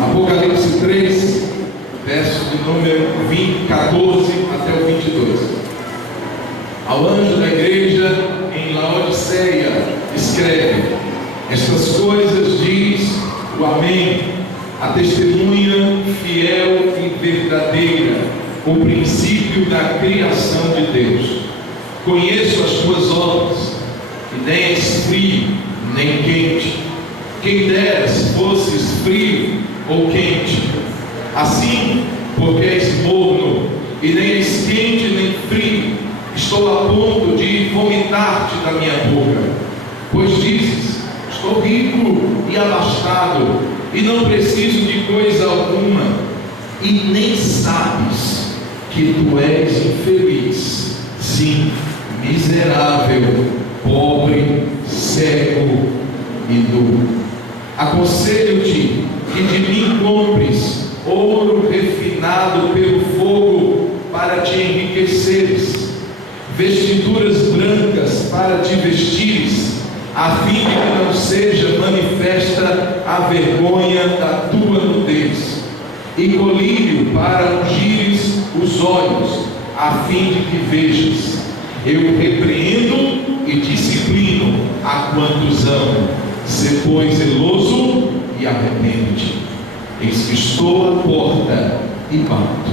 Apocalipse 3, verso de número 14 até o 22. Ao anjo da igreja em Laodiceia escreve: estas coisas diz o Amém, a testemunha fiel e verdadeira, o princípio da criação de Deus. Conheço as tuas obras, que nem és frio nem quente. Quem dera se fosses frio ou quente. Assim, porque és morno e nem és quente nem frio, estou a ponto de vomitar-te da minha boca. Pois dizes: estou rico e abastado, e não preciso de coisa alguma, e nem sabes que tu és infeliz, sim, miserável, pobre, cego e nu. Aconselho-te que de mim compres ouro refinado pelo fogo para te enriqueceres, vestiduras brancas para te vestires, a fim de que não seja manifesta a vergonha da tua nudez, e colírio para ungires os olhos, a fim de que vejas. Eu repreendo e disciplino a quantos amo. Sê, pois, zeloso e arrepende-te. Eis que estou à porta e bato.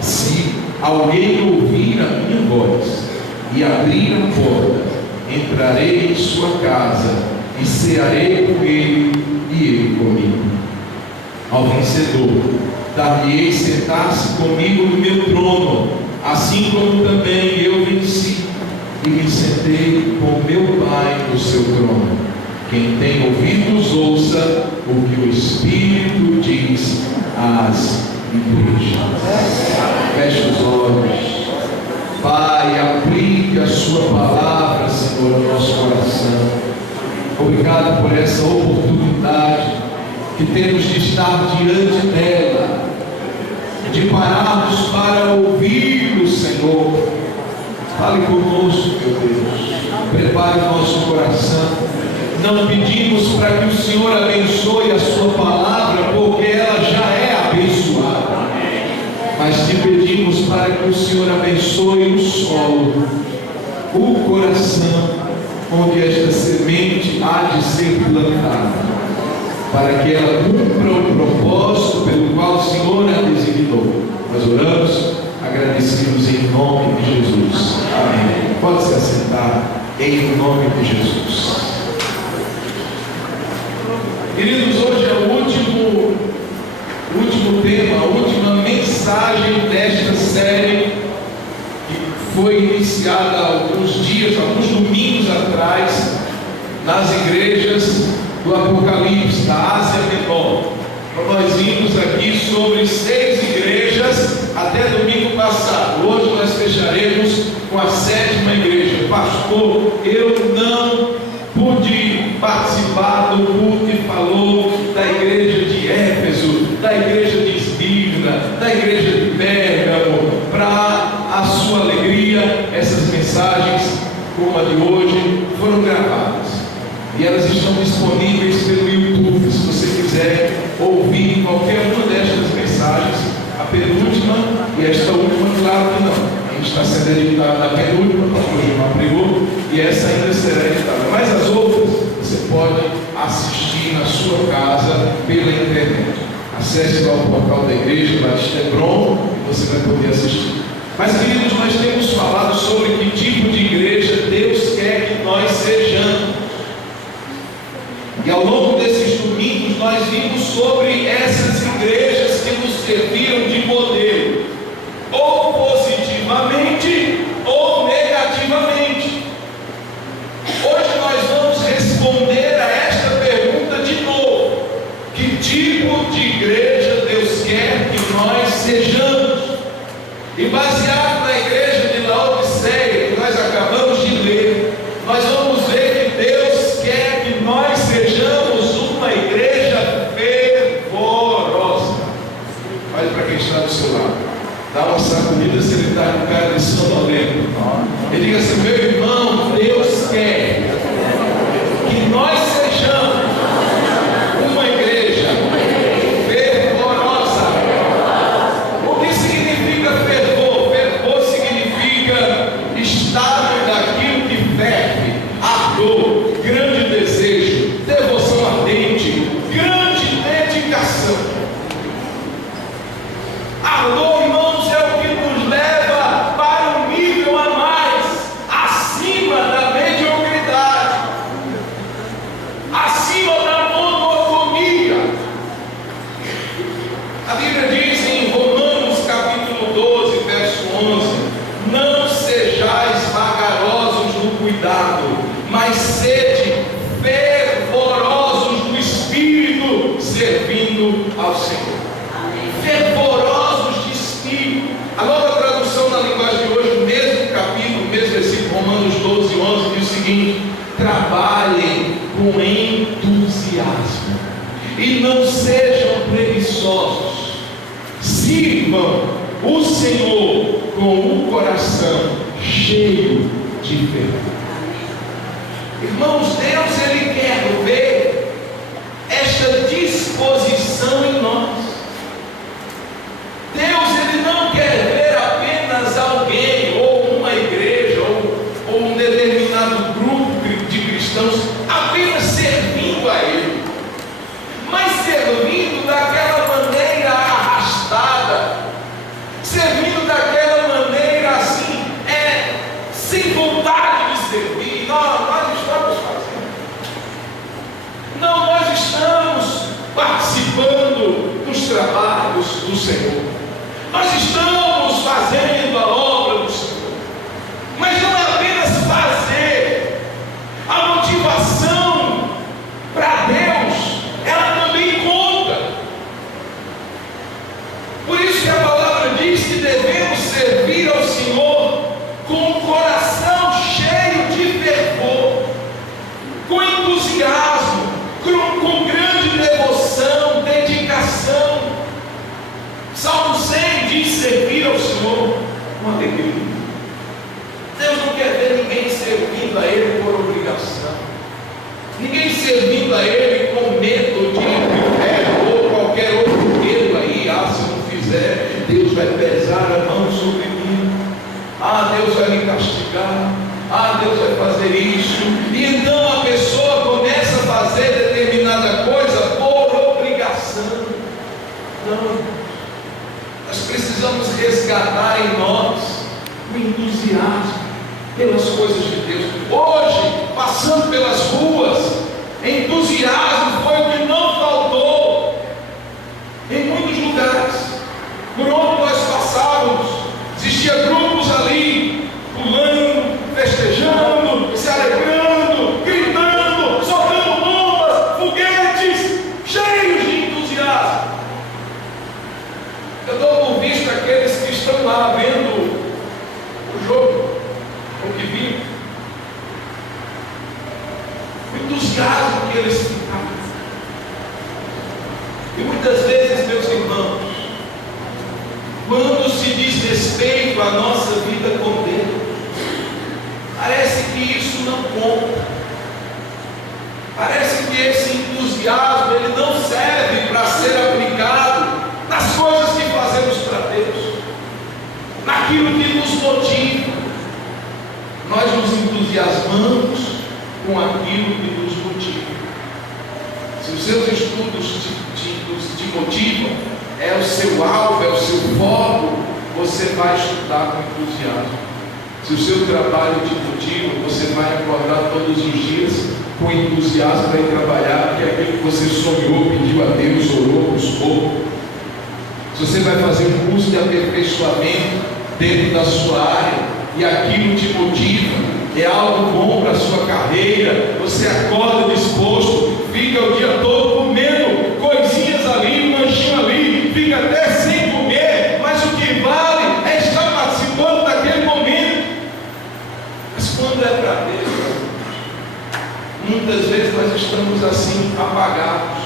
Se alguém ouvir a minha voz e abrir a porta, entrarei em sua casa e cearei com ele e ele comigo. Ao vencedor dar-lhe-ei sentar-se comigo no meu trono, assim como também eu venci e me sentei com meu Pai no seu trono. Quem tem ouvidos, ouça o que o Espírito diz às igrejas. Feche os olhos. Pai, aplique a sua palavra, Senhor, no nosso coração. Obrigado por essa oportunidade que temos de estar diante dela, de pararmos para ouvir o Senhor. Fale conosco, meu Deus. Prepare o nosso coração. Não pedimos para que o Senhor abençoe a sua palavra, porque ela já é abençoada. Mas te pedimos para que o Senhor abençoe o solo, o coração, onde esta semente há de ser plantada, para que ela cumpra o propósito pelo qual o Senhor a designou. Nós oramos, agradecidos em nome de Jesus. Amém. Pode se assentar em nome de Jesus. Queridos, hoje é o último tema, a última mensagem desta série, que foi iniciada há alguns dias, alguns domingos atrás, nas igrejas do Apocalipse, da Ásia Menor. Nós vimos aqui sobre 6 igrejas até domingo passado. Hoje nós fecharemos com a 7ª igreja. Pastor, eu não pude participar do culto que falou da igreja de Éfeso, da igreja de Esmirna, da igreja de Pérgamo. Para a sua alegria, essas mensagens, como a de hoje, foram gravadas e elas estão disponíveis pelo YouTube. Se você quiser ouvir qualquer uma destas mensagens, a penúltima e esta última, claro que não. A gente está sendo editado na penúltima, o pastor Gilmar pregou, e essa ainda será editada. Mas as outras você pode assistir na sua casa pela internet. Acesse lá o portal da igreja, lá de Hebron, e você vai poder assistir. Mas, queridos, nós temos falado sobre que tipo de igreja Deus quer que nós sejamos. E ao longo desses domingos nós vimos sobre essas igrejas que nos serviram de modelo, ou positivamente ou negativamente. Hoje nós vamos responder a esta pergunta de novo: que tipo de igreja Deus quer que nós sejamos? E baseado na igreja de Laodiceia, que nós acabamos de ler, nós vamos ver que Deus quer que nós sejamos uma igreja fervorosa. Olha para quem está do seu lado, dá uma sacudida se ele está com cara de sonolento. Ele diga assim: meu irmão, Deus quer que nós sejamos uma igreja fervorosa. cuidado, mas sede fervorosos no Espírito, servindo ao Senhor. Fervorosos de Espírito. A Nova Tradução na linguagem de hoje, o mesmo capítulo, o mesmo versículo, Romanos 12, 11, diz o seguinte: trabalhem com entusiasmo e não sejam preguiçosos, sirvam o Senhor com um coração cheio de fervor. Irmãos, Deus, Ele quer ver esta disposição em nós. Deus, Ele não quer ver apenas alguém, ou uma igreja, ou um determinado grupo de cristãos apenas servindo a Ele, mas servindo daquela maneira arrastada, servindo daquela maneira assim, sem vontade de servir. Nós estamos fazendo. Não, nós estamos participando dos trabalhos do Senhor. Nós estamos fazendo a obra do Senhor. Mas não é apenas fazer. A motivação para Deus, ela também conta. Por isso que a palavra diz que devemos servir ao Senhor com o coração cheio de fervor, com entusiasmo, com grande devoção, dedicação. Salmo 100 diz servir ao Senhor com alegria. Deus não quer ver ninguém servindo a Ele por obrigação, ninguém servindo a Ele com medo de inferno ou qualquer outro medo aí. Se não fizer, Deus vai pesar a mão sobre mim. Deus vai me castigar. Deus vai fazer isso. E então a pessoa começa a fazer determinada coisa por obrigação. Não. Nós precisamos resgatar em nós o entusiasmo pelas coisas de Deus. Hoje, passando pelas ruas, entusiasmo foi o que não faltou em muitos lugares. Por onde nós passávamos, existia grupos ali, pulando, festejando, se alegrando, gritando, soltando bombas, foguetes, cheios de entusiasmo. Eu dou por visto aqueles que estão lá vendo o jogo, o que viram, o entusiasmo que eles ficaram. E muitas vezes, meus irmãos, quando se diz respeito à nossa vida com Deus, parece que isso não conta. Parece que esse entusiasmo ele não serve para ser aplicado nas coisas que fazemos para Deus, naquilo que nos motiva. Nós nos entusiasmamos com aquilo que nos motiva. Se os seus estudos te motivam, é o seu alvo, é o seu foco, você vai estudar com entusiasmo. Se o seu trabalho te motiva, você vai acordar todos os dias com entusiasmo para ir trabalhar, porque aquilo que você sonhou, pediu a Deus, orou, buscou. Se você vai fazer um curso de aperfeiçoamento dentro da sua área, e aquilo te motiva, é algo bom para a sua carreira, você acorda disposto, fica o dia todo comendo coisinhas ali, um lanchinho ali, fica até sem comer, mas o que vale é estar participando daquele momento. Mas quando é para Deus, muitas vezes nós estamos assim apagados,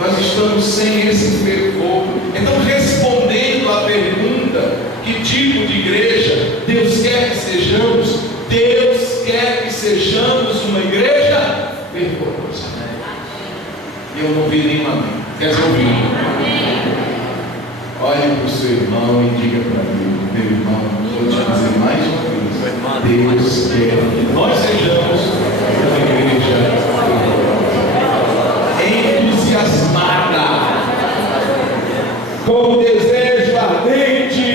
nós estamos sem esse fervor. Então, respondendo à pergunta, que tipo de igreja Deus quer que sejamos? Deus quer que sejamos uma igreja fervorosa. Eu não vi nenhum amém. Quer ouvir? Olhe para o seu irmão e diga para mim: meu irmão, vou te dizer mais uma vez, Deus quer que nós sejamos uma igreja entusiasmada, com desejo ardente,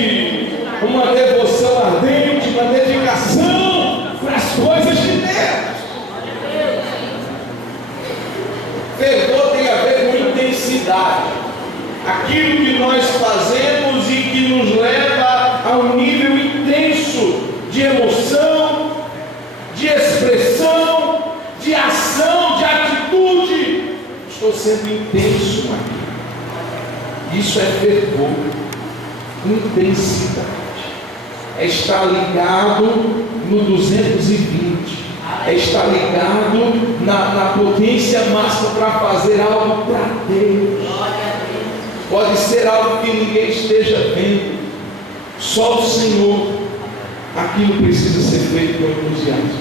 uma devoção ardente, uma dedicação para as coisas de Deus. Fervor tem a ver com intensidade, aquilo que nós fazemos e que nos leva a um nível intenso de emoção, de expressão, de ação, de atitude. Estou sendo intenso aqui. Isso é fervor, intensidade. É estar ligado no 220. É estar ligado na potência máxima para fazer algo para Deus. Pode ser algo que ninguém esteja vendo, só o Senhor. Aquilo precisa ser feito com entusiasmo,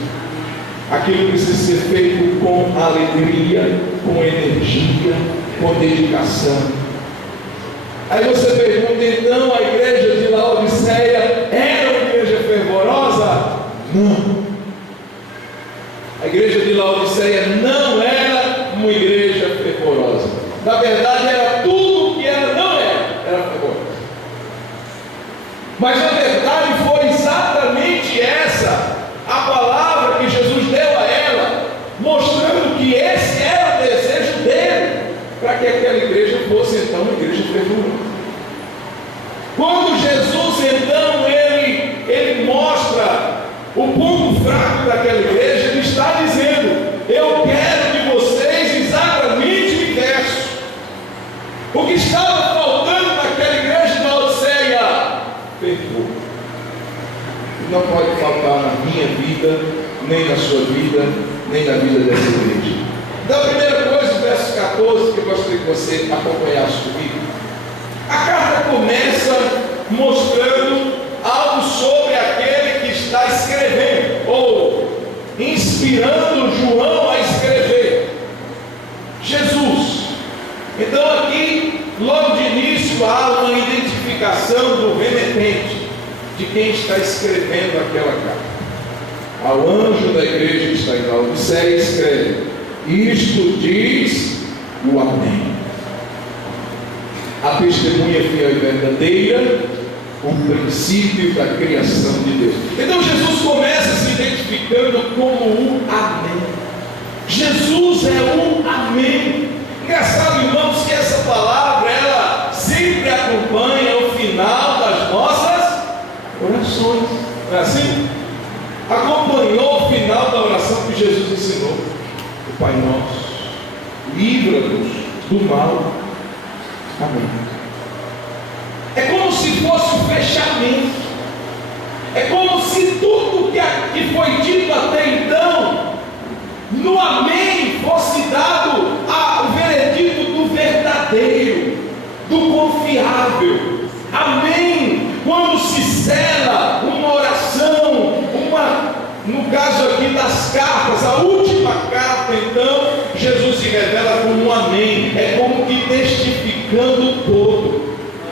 aquilo precisa ser feito com alegria, com energia, com dedicação. Aí você pergunta, então a igreja de Laodiceia era uma igreja fervorosa? Não. A igreja de Laodiceia não era uma igreja fervorosa. Na verdade, era tudo o que ela não era fervorosa. Mas na verdade foi exatamente essa a palavra que Jesus deu a ela, mostrando que esse era o desejo dele, para que aquela igreja fosse então uma igreja fervorosa. Quando Jesus então ele mostra o ponto fraco daquela igreja, ele está dizendo: eu quero de vocês exatamente o inverso. O que estava faltando naquela igreja de Laodiceia? Fervor. Não pode faltar na minha vida, nem na sua vida, nem na vida dessa igreja. Então, a primeira coisa, o verso 14, que eu gostaria que você acompanhasse comigo. A carta começa mostrando algo sobre aquele que está escrevendo, ou inspirando João a escrever, Jesus. Então aqui, logo de início, há uma identificação do remetente, de quem está escrevendo aquela carta. Ao anjo da igreja que está em Laodiceia, escreve: isto diz o Amém, a testemunha fiel e verdadeira, o princípio da criação de Deus. Então Jesus começa se identificando como o Amém. Jesus é o Amém. Engraçado, irmãos, que essa palavra ela sempre acompanha o final das nossas orações. Não é assim? Acompanhou o final da oração que Jesus ensinou: o Pai Nosso, livra-nos do mal. Amém. É como se fosse um fechamento. É como se tudo que foi dito até então, no Amém, fosse dado o veredito do verdadeiro, do confiável. Amém. Quando se sela uma oração, no caso aqui das cartas, a última carta, então, Jesus se revela como um Amém. É como que testificando todo.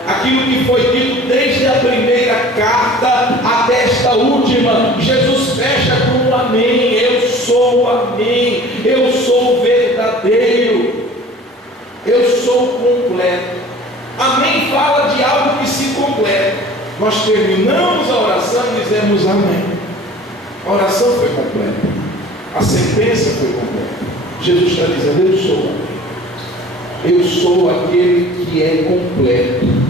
Aquilo que foi dito desde a primeira carta até esta última, Jesus fecha com um Amém. Eu sou o Amém, eu sou o verdadeiro, eu sou o completo. Amém fala de algo que se completa. Nós terminamos a oração e dizemos Amém. A oração foi completa, a sentença foi completa. Jesus está dizendo: eu sou o Amém. Eu sou aquele que é completo.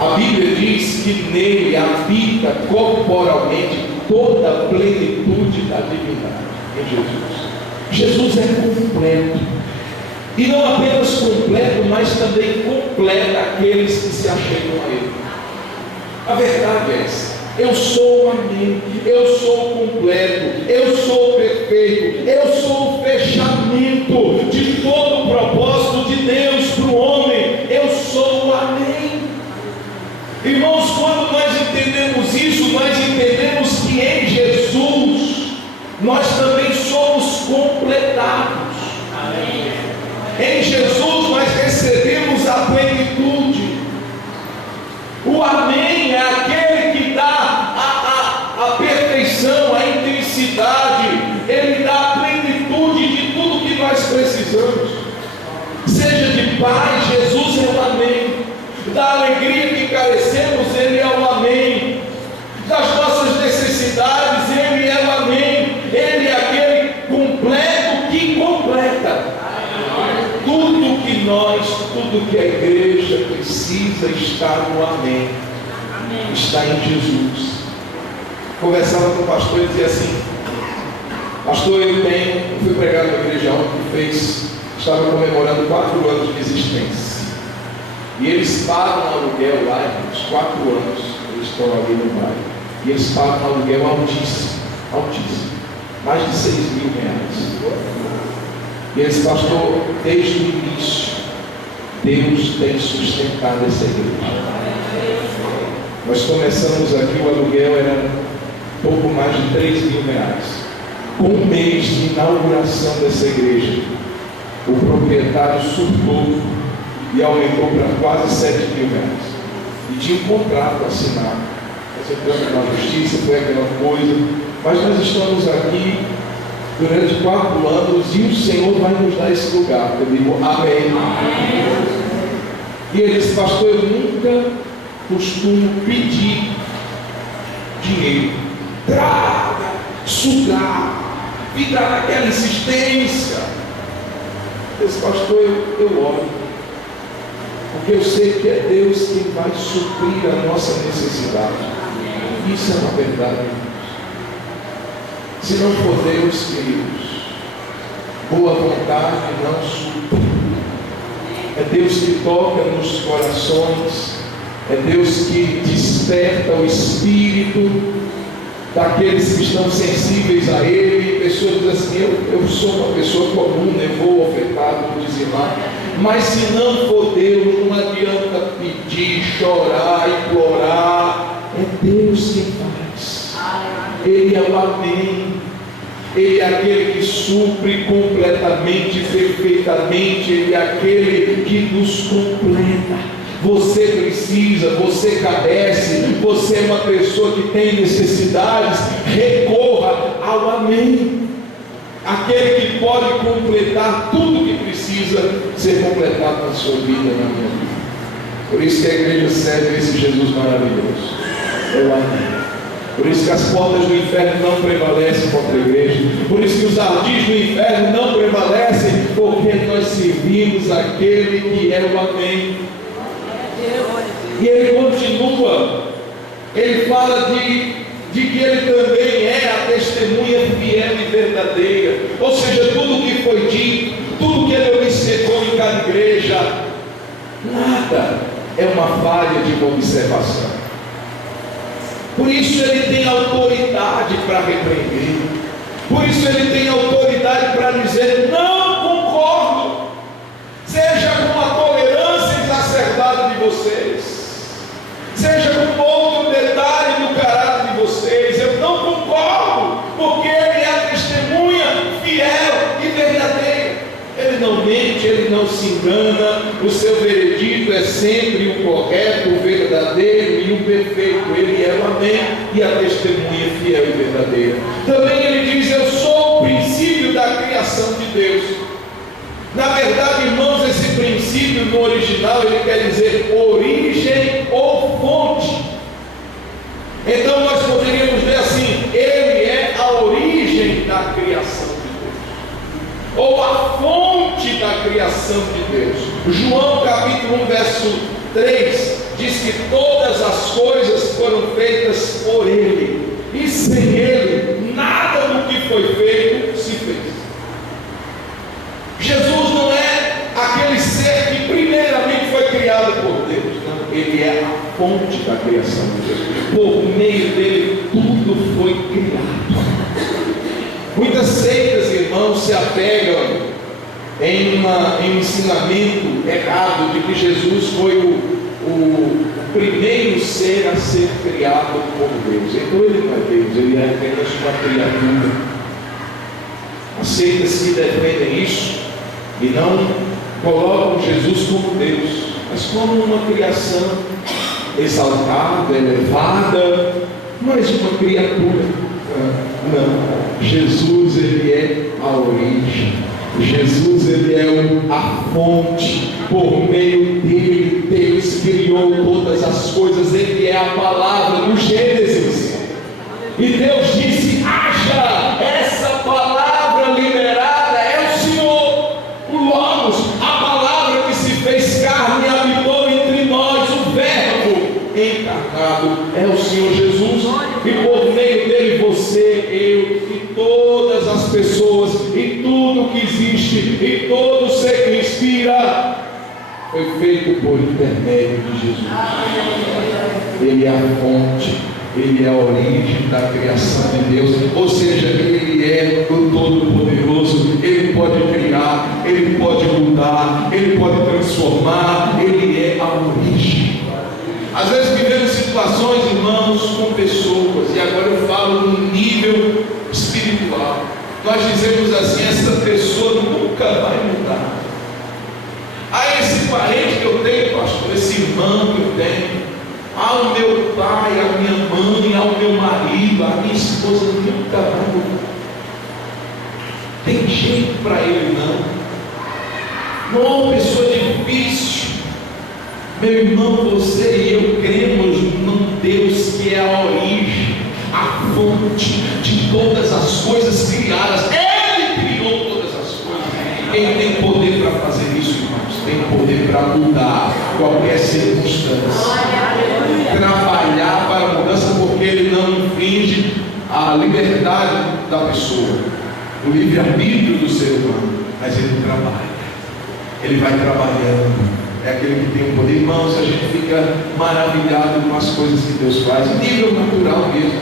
A Bíblia diz que nele habita corporalmente toda a plenitude da divindade, em Jesus. Jesus é completo. E não apenas completo, mas também completa aqueles que se achegam a Ele. A verdade é essa: eu sou o Amém, eu sou o completo, eu sou o perfeito, eu sou o fechamento de todo o propósito de Deus para o homem. Eu sou o Amém. Irmãos, quando nós entendemos isso, nós entendemos que em Jesus nós também somos completados. Amém. Em Jesus nós recebemos a plenitude. O Amém é aquele que dá a perfeição, a intensidade, ele dá a plenitude de tudo que nós precisamos. Seja de paz, Jesus é o Amém. Da alegria que carecemos, Ele é o Amém. Das nossas necessidades, Ele é o Amém. Ele é aquele completo que completa. Tudo que a igreja precisa está no Amém. Está em Jesus. Conversava com o pastor e dizia assim: Pastor, eu fui pregar na igreja ontem que estava comemorando 4 anos de existência. E eles pagam aluguel lá, uns 4 anos, eles estão ali no bairro. E eles pagam aluguel altíssimo, altíssimo. Mais de 6 mil reais. E eles, pastor, desde o início, Deus tem sustentado essa igreja. Nós começamos aqui, o aluguel era pouco mais de 3 mil reais. Com um mês de inauguração dessa igreja, o proprietário surtou e aumentou para quase 7 mil reais. E tinha um contrato assinado. Nós entramos na justiça, foi aquela coisa. Mas nós estamos aqui durante 4 anos e o Senhor vai nos dar esse lugar. Eu digo amém. E ele disse, pastor, eu nunca costumo pedir dinheiro. Traga, sugar, fica naquela insistência. Esse pastor, eu oro, porque eu sei que é Deus quem vai suprir a nossa necessidade. Isso é uma verdade. Se não for Deus, queridos, boa vontade não supre. É Deus que toca nos corações, é Deus que desperta o espírito daqueles que estão sensíveis a Ele. Pessoas dizem assim, eu sou uma pessoa comum, eu vou ofertar, vou dizimar. Mas se não for Deus, não adianta pedir, chorar, implorar. É Deus quem faz. Ele é o amém. Ele é aquele que supre completamente, perfeitamente. Ele é aquele que nos completa. Você precisa, você carece, você é uma pessoa que tem necessidades, recorra ao amém. Aquele que pode completar tudo que precisa ser completado na sua vida, na minha vida. Por isso que a igreja serve esse Jesus maravilhoso. É o amém. Por isso que as portas do inferno não prevalecem contra a igreja. Por isso que os ardis do inferno não prevalecem, porque nós servimos aquele que é o amém. E ele continua, ele fala de que ele também é a testemunha fiel e verdadeira. Ou seja, tudo o que foi dito, tudo que ele observou em cada igreja, nada é uma falha de uma observação. Por isso ele tem autoridade para repreender. Por isso ele tem autoridade para dizer, não concordo. Seja com a tolerância exacerbada de vocês, seja com outro detalhe do caráter de vocês, eu não concordo, porque ele é a testemunha fiel e verdadeira. Ele não mente, ele não se engana, o seu veredito é sempre o correto, o verdadeiro e o perfeito. Ele é o amém e a testemunha fiel e verdadeira. Também ele diz, eu sou o princípio da criação de Deus. Na verdade, irmãos, esse princípio no original ele quer dizer origem ou fonte. Então nós poderíamos dizer assim, ele é a origem da criação de Deus, ou a fonte da criação de Deus. João capítulo 1 verso 3 diz que todas as coisas foram feitas por ele, e sem ele nada do que foi feito se fez. Jesus não é aquele ser que primeiramente foi criado por Deus, não. Ele é a fonte da criação de Deus. Por meio dele tudo foi criado. Muitas seitas, irmãos, se apegam em um ensinamento errado de que Jesus foi o primeiro ser a ser criado por Deus. Então ele não é Deus, ele é apenas uma criatura. As seitas que defendem isso e não colocam Jesus como Deus, mas como uma criação exaltada, elevada, mas uma criatura. Não, Jesus ele é a origem, Jesus ele é a fonte. Por meio dele Deus criou todas as coisas. Ele é a palavra do Gênesis, e Deus disse, haja. Essa palavra liberada é o Senhor, o Logos, a palavra que se fez carne e habitou entre nós, o Verbo encarnado é o Senhor Jesus. E por meio dele você, eu e todas as pessoas e tudo que existe, e todo ser que respira, foi feito por intermédio de Jesus. Ele é a fonte, Ele é a origem da criação de Deus, ou seja, Ele é o Todo-Poderoso. Ele pode criar, Ele pode mudar, Ele pode transformar, Ele é a origem. Às vezes vivemos situações, irmãos, com pessoas, e agora eu falo no nível espiritual. Nós dizemos assim: essa pessoa nunca vai mudar. Esse parente que eu tenho, pastor, esse irmão que eu tenho, ao meu pai, à minha mãe, ao meu marido, à minha esposa, nunca vai mudar. Tem jeito para ele não. Não é uma pessoa difícil. Meu irmão, você e eu cremos num Deus que é a origem, a fonte de todas as coisas criadas. Ele criou todas as coisas. Ele tem poder para fazer isso, irmãos. Tem poder para mudar qualquer circunstância. Trabalhar para a mudança, porque Ele não infringe a liberdade da pessoa, o livre-arbítrio do ser humano, mas Ele trabalha. Ele vai trabalhando. É aquele que tem o poder. Irmãos, a gente fica maravilhado com as coisas que Deus faz, nível natural mesmo.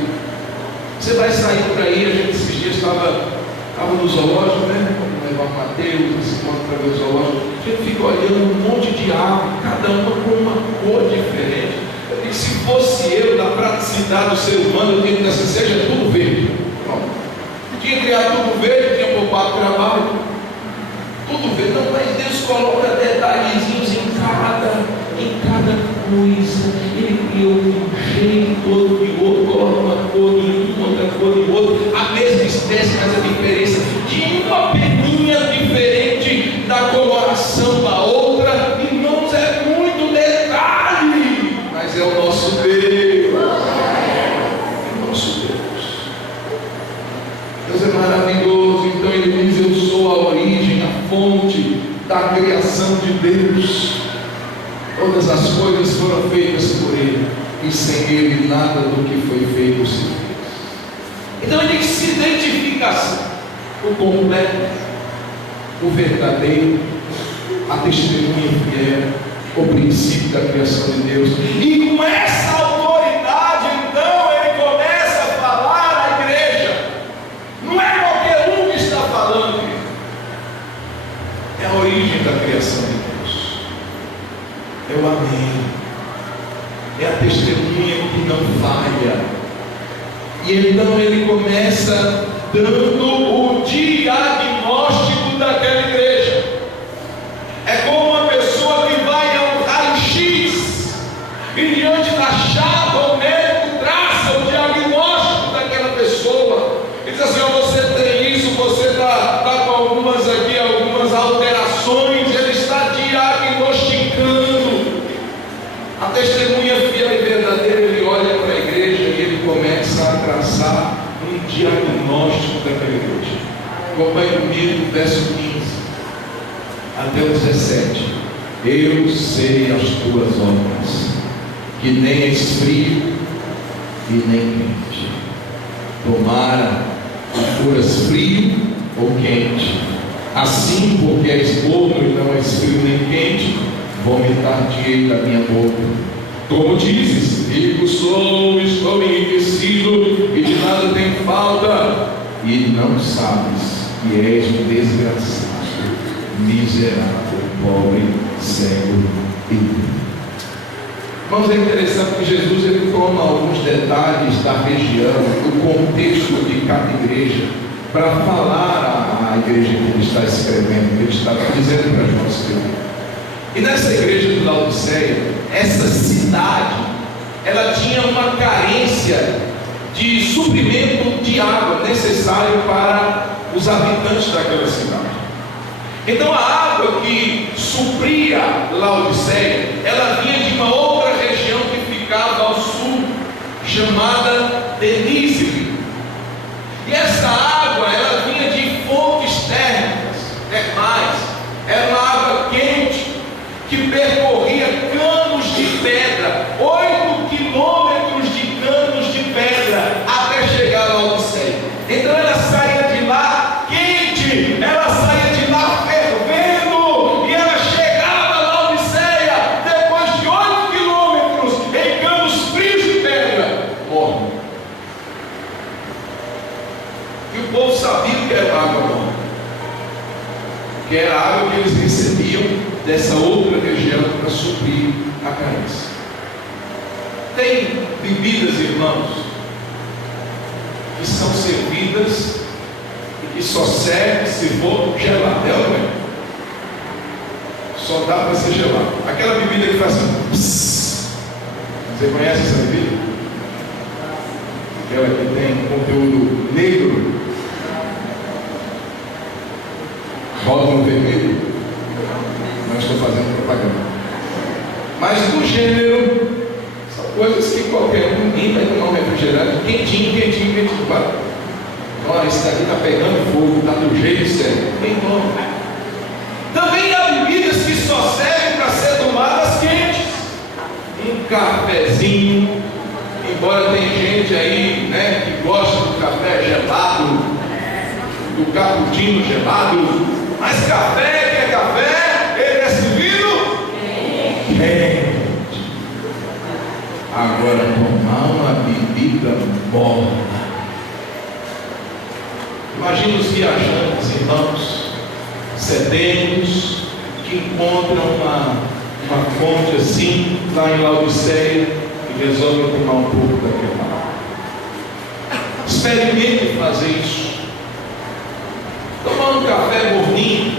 Você vai sair por aí, a gente esses dias estava no zoológico, né? Vamos levar o Mateus, esse ponto para ver o zoológico. A gente fica olhando um monte de ave, cada uma com uma cor diferente. Eu digo, se fosse eu, da praticidade do ser humano, eu tinha que dizer assim: seja tudo verde. Pronto. Tinha criado tudo verde, tinha poupado trabalho. Tudo verde. Não, mas Deus coloca detalhezinhos em cada coisa. Ele criou um jeito, outro de outro, coloca uma cor em um, outra cor em outro, a mesma espécie, mas a diferença de uma peninha diferente da coloração da outra. Irmãos, é muito detalhe, mas é o nosso Deus. É o nosso Deus. Deus é maravilhoso. Então Ele diz: eu sou a origem, a fonte da criação de Deus. Todas as coisas foram feitas por Ele, e sem Ele nada do que foi feito se fez. Então Ele se identifica o completo, o verdadeiro, a testemunha fiel, o princípio da criação de Deus. E com essa autoridade, então, Ele começa a falar à igreja. Não é qualquer um que está falando, é a origem da criação de Deus. É o amém, é a testemunha que não falha. E então Ele começa dando o diagnóstico daquela igreja. É como uma pessoa que vai ao raio-x e diante da chapa o médico traça o diagnóstico daquela pessoa e diz assim: você tem isso, você está com algumas alterações. Ele está diagnosticando. A testemunha fiel e verdadeira, ele olha para a igreja e ele começa a traçar um diagnóstico daquela igreja. Acompanhe comigo o verso 15 até o 17. Eu sei as tuas obras, que nem és frio e nem quente. Tomara que foras frio ou quente. Assim, porque és morno e não és frio nem quente, vomitar-te-ei da minha boca. Como dizes: rico sou, estou enriquecido e de nada tenho falta, e não sabes que és um desgraçado, miserável, pobre, cego e nu. Irmãos, é interessante que Jesus ele toma alguns detalhes da região, do contexto de cada igreja, para falar à igreja que ele está escrevendo, que ele está dizendo para João escrever. E nessa igreja de Laodiceia, essa cidade, ela tinha uma carência de suprimento de água necessário para os habitantes daquela cidade. Então a água que supria Laodiceia, ela vinha de uma outra região que ficava ao sul, chamada Denísebe. E essa água, ela vinha de fontes termais, era uma água quente, que percorria canos de pedra, 8 quilômetros de canos de pedra, até chegar a Laodiceia. Então ela saía de lá quente, sabiam que era água morna, que era a água que eles recebiam dessa outra região para suprir a carência. Tem bebidas, irmãos, que são servidas e que só serve se for gelada. É ou não é? Só dá para ser gelado. Aquela bebida que faz assim, pss. Você conhece essa bebida? Aquela que tem conteúdo negro, rótulo vermelho. Não estou fazendo propaganda. Mas do gênero, são coisas que qualquer um, ninguém vai tomar um refrigerante quentinho. Olha, esse daqui está pegando fogo, está do jeito certo. Quem toma? Também há bebidas que só servem para ser tomadas quentes. Um cafezinho, embora tem gente aí, né, que gosta do café gelado, do cappuccino gelado, mas café que é café, ele é servido quente. Agora, tomar uma bebida morna. Imagina os viajantes, irmãos, sedentos, que encontram uma fonte assim, lá em Laodiceia, e resolvem tomar um pouco daquela água. Experimente fazer isso. Tomar um café morninho,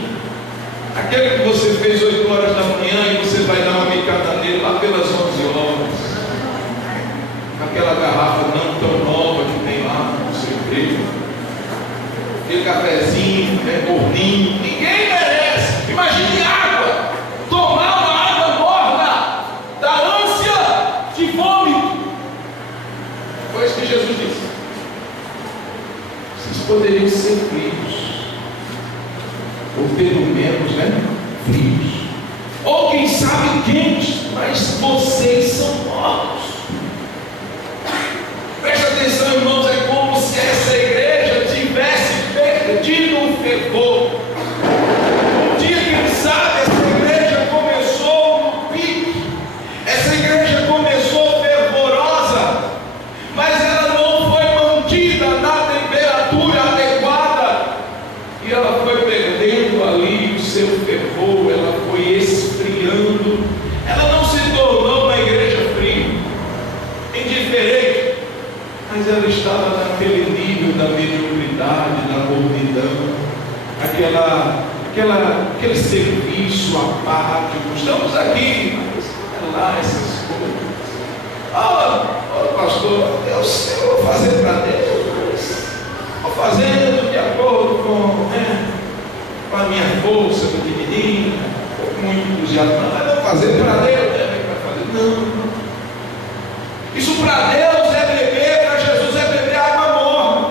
aquele que você fez 8 horas da manhã e você vai dar uma bicada nele lá pelas 11 horas, aquela garrafa não tão nova que tem lá no seu emprego. Aquele cafezinho, né, morninho, ninguém merece. Imagine água, tomar uma água morna, da ânsia de vômito. Foi isso que Jesus disse. Vocês poderiam ser frios, ou pelo menos, né, frios, ou quem sabe quentes, mas vocês são mortos. Preste atenção, irmãos, é como se essa igreja tivesse perdido um fervor. Um dia, quem sabe, essa igreja começou no pique, essa igreja começou fervorosa, mas ela não foi mantida na temperatura adequada, e ela foi perdendo ali o seu fervor, ela foi esfriando, ela não se tornou uma igreja fria, indiferente, mas ela estava naquele nível da mediocridade, da mornidão, aquele serviço apático. Estamos aqui, mas lá essas coisas. Pastor, eu sei, eu vou fazer para Deus, vou fazendo de acordo com a minha força pequenininha, com muito entusiasmo, mas vou fazer para Deus, não. Isso para Deus é beber, para Jesus é beber água morna.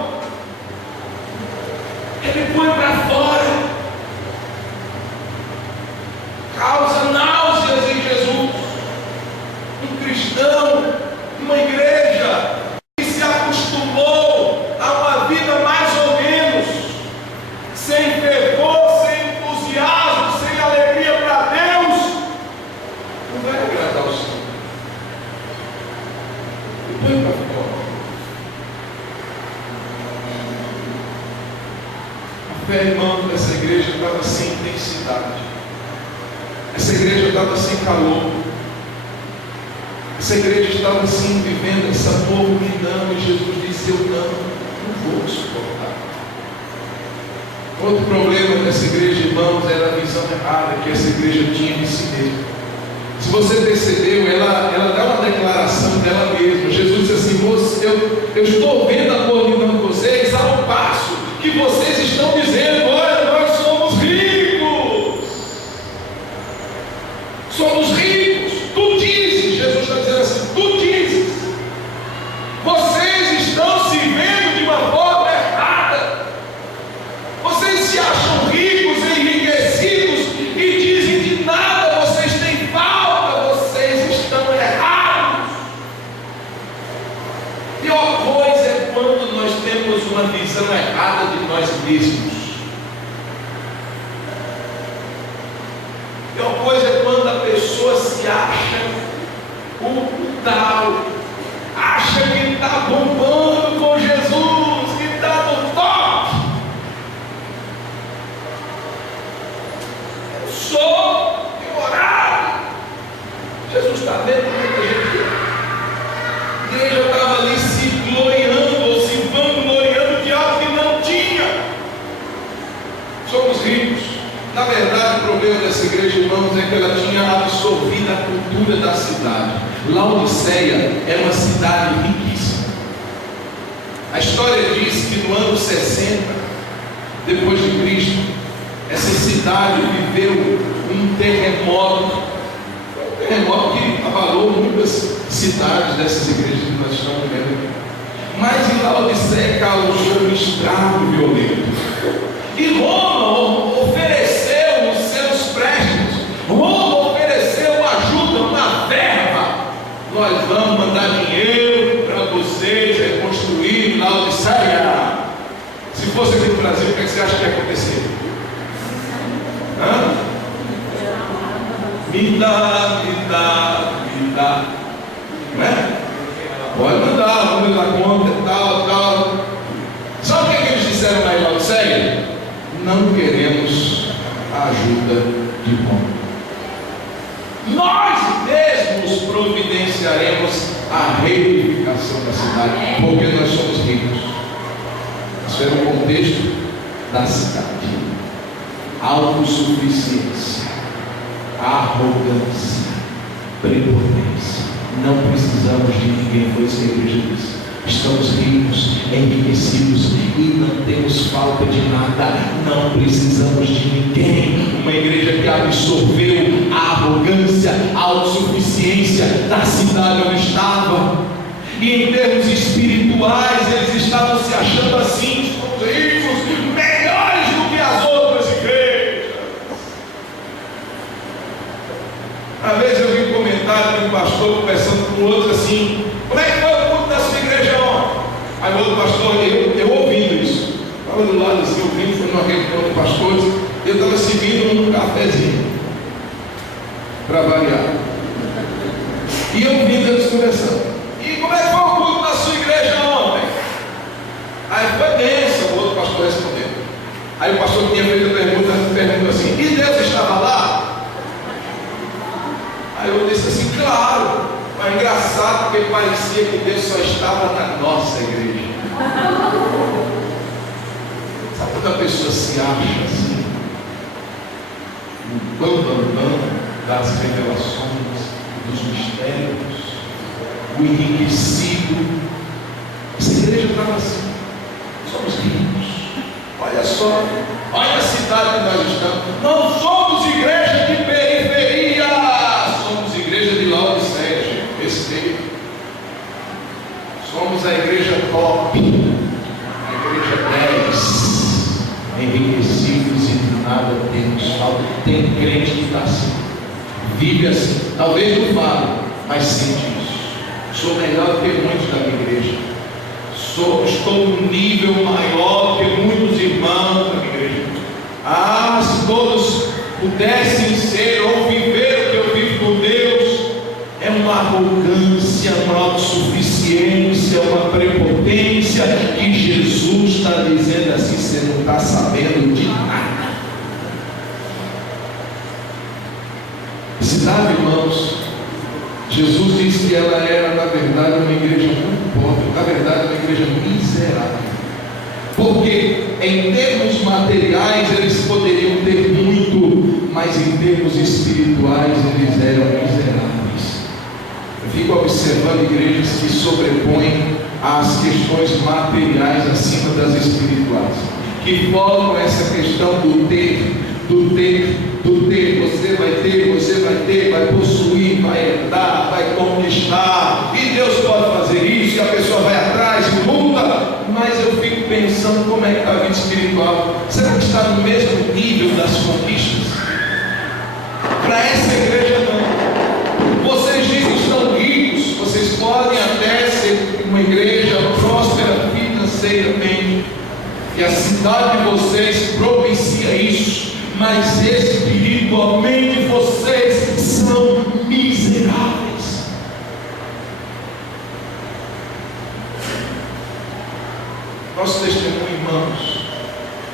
Ele põe para fora, causa náuseas em Jesus. Um cristão, uma igreja que se acostumou a uma vida mais ou menos, sem fervor, sem entusiasmo, sem alegria para Deus, não vai agradar o Senhor. Põe para fora. A fé, irmão, dessa igreja estava sem intensidade. Essa igreja estava sem calor. Essa igreja estava assim vivendo essa mornidão, e Jesus disse: eu não vou suportar. Outro problema dessa igreja, irmãos, era a visão errada que essa igreja tinha de si mesma. Se você percebeu, ela dá uma declaração dela mesma. Jesus disse assim: eu estou vendo a mornidão de vocês, ao passo que vocês estão dizendo: olha, nós somos ricos. Somos ricos. Tu dizes, Jesus está dizendo assim, tu dizes. Vocês estão se vendo de uma forma errada. Vocês se acham ricos, enriquecidos, e dizem que nada vocês têm falta. Vocês estão errados. Pior coisa é quando nós temos uma visão errada de nós mesmos. Pior coisa é quando a pessoa se acha o tal, acha que está bombando com Jesus, que está no top, Na verdade, o problema dessa igreja, irmãos, é que ela tinha absorvido a cultura da cidade. Laodiceia é uma cidade riquíssima. A história diz que no ano 60, depois de Cristo, essa cidade viveu um terremoto. Um terremoto que abalou muitas cidades dessas igrejas que nós estamos vendo aqui. Mas em Laodiceia causou um estrago violento. E Roma ofereceu os seus préstimos. Roma ofereceu ajuda, uma verba. Nós vamos mandar dinheiro para vocês reconstruir Laodiceia. Se fosse aqui no Brasil, o que você acha que ia acontecer? Me dá. Não é? Pode mandar, vamos dar conta, tal. Sabe o que eles disseram lá em Laodiceia? Não queremos a ajuda de Roma. Nós mesmos providenciaremos a reedificação da cidade, porque nós somos ricos. Isso era o contexto da cidade. Autossuficiência, arrogância, prepotência. Não precisamos de ninguém, foi isso que a igreja disse. Estamos ricos, enriquecidos e não temos falta de nada. Não precisamos de ninguém. Uma igreja que absorveu a arrogância, a autossuficiência da cidade onde estava. E em termos espirituais, eles estavam se achando assim, somos ricos, melhores do que as outras igrejas. Às vezes eu vi um comentário de um pastor conversando com o outro assim: como é que foi o culto da sua igreja ontem? Aí o outro pastor, eu ouvindo isso, estava do lado assim, ouvindo, foi numa reunião de pastores, eu estava servindo um cafezinho, para variar, e eu ouvindo eles conversando. E como é que foi o culto da sua igreja ontem? Aí foi bênção, o outro pastor respondeu. Aí o pastor que tinha feito a pergunta perguntou assim: e Deus estava lá? Aí eu disse assim: claro. Mas engraçado, porque parecia que Deus só estava na nossa igreja. Sabe quando a pessoa se acha assim, no bambambam das revelações, dos mistérios, o enriquecido? Essa igreja estava assim: somos ricos, olha só, olha a cidade que nós estamos. Não somos igreja de periferia, somos igreja de Laodiceia. Respeito. Somos a igreja top, a igreja 10, enriquecidos e nada temos falta. Tem crente que está assim, vive assim, talvez não fale, mas sente isso. Sou melhor do que muitos da minha igreja, estou num nível maior do que muitos irmãos da minha igreja. Se todos pudessem ser ou viver o que eu vivo com Deus. É uma arrogância, uma autossuficiência, uma prepotência, que Jesus está dizendo assim: você não está sabendo de nada. Cidade, irmãos, Jesus disse que ela era, na verdade, uma igreja muito pobre, na verdade, uma igreja miserável. Porque em termos materiais eles poderiam ter muito, mas em termos espirituais eles eram miseráveis. Fico observando igrejas que sobrepõem as questões materiais acima das espirituais, que colocam essa questão do ter. Você vai ter, vai possuir, vai herdar, vai conquistar, e Deus pode fazer isso, e a pessoa vai atrás e luta. Mas eu fico pensando, como é que está a vida espiritual? Será que está no mesmo nível das conquistas? Para essa igreja não. Vocês dizem que estão ricos, vocês podem até ser uma igreja próspera financeiramente, e a cidade de vocês propicia isso, mas espiritualmente vocês são miseráveis. Nosso testemunho, irmãos,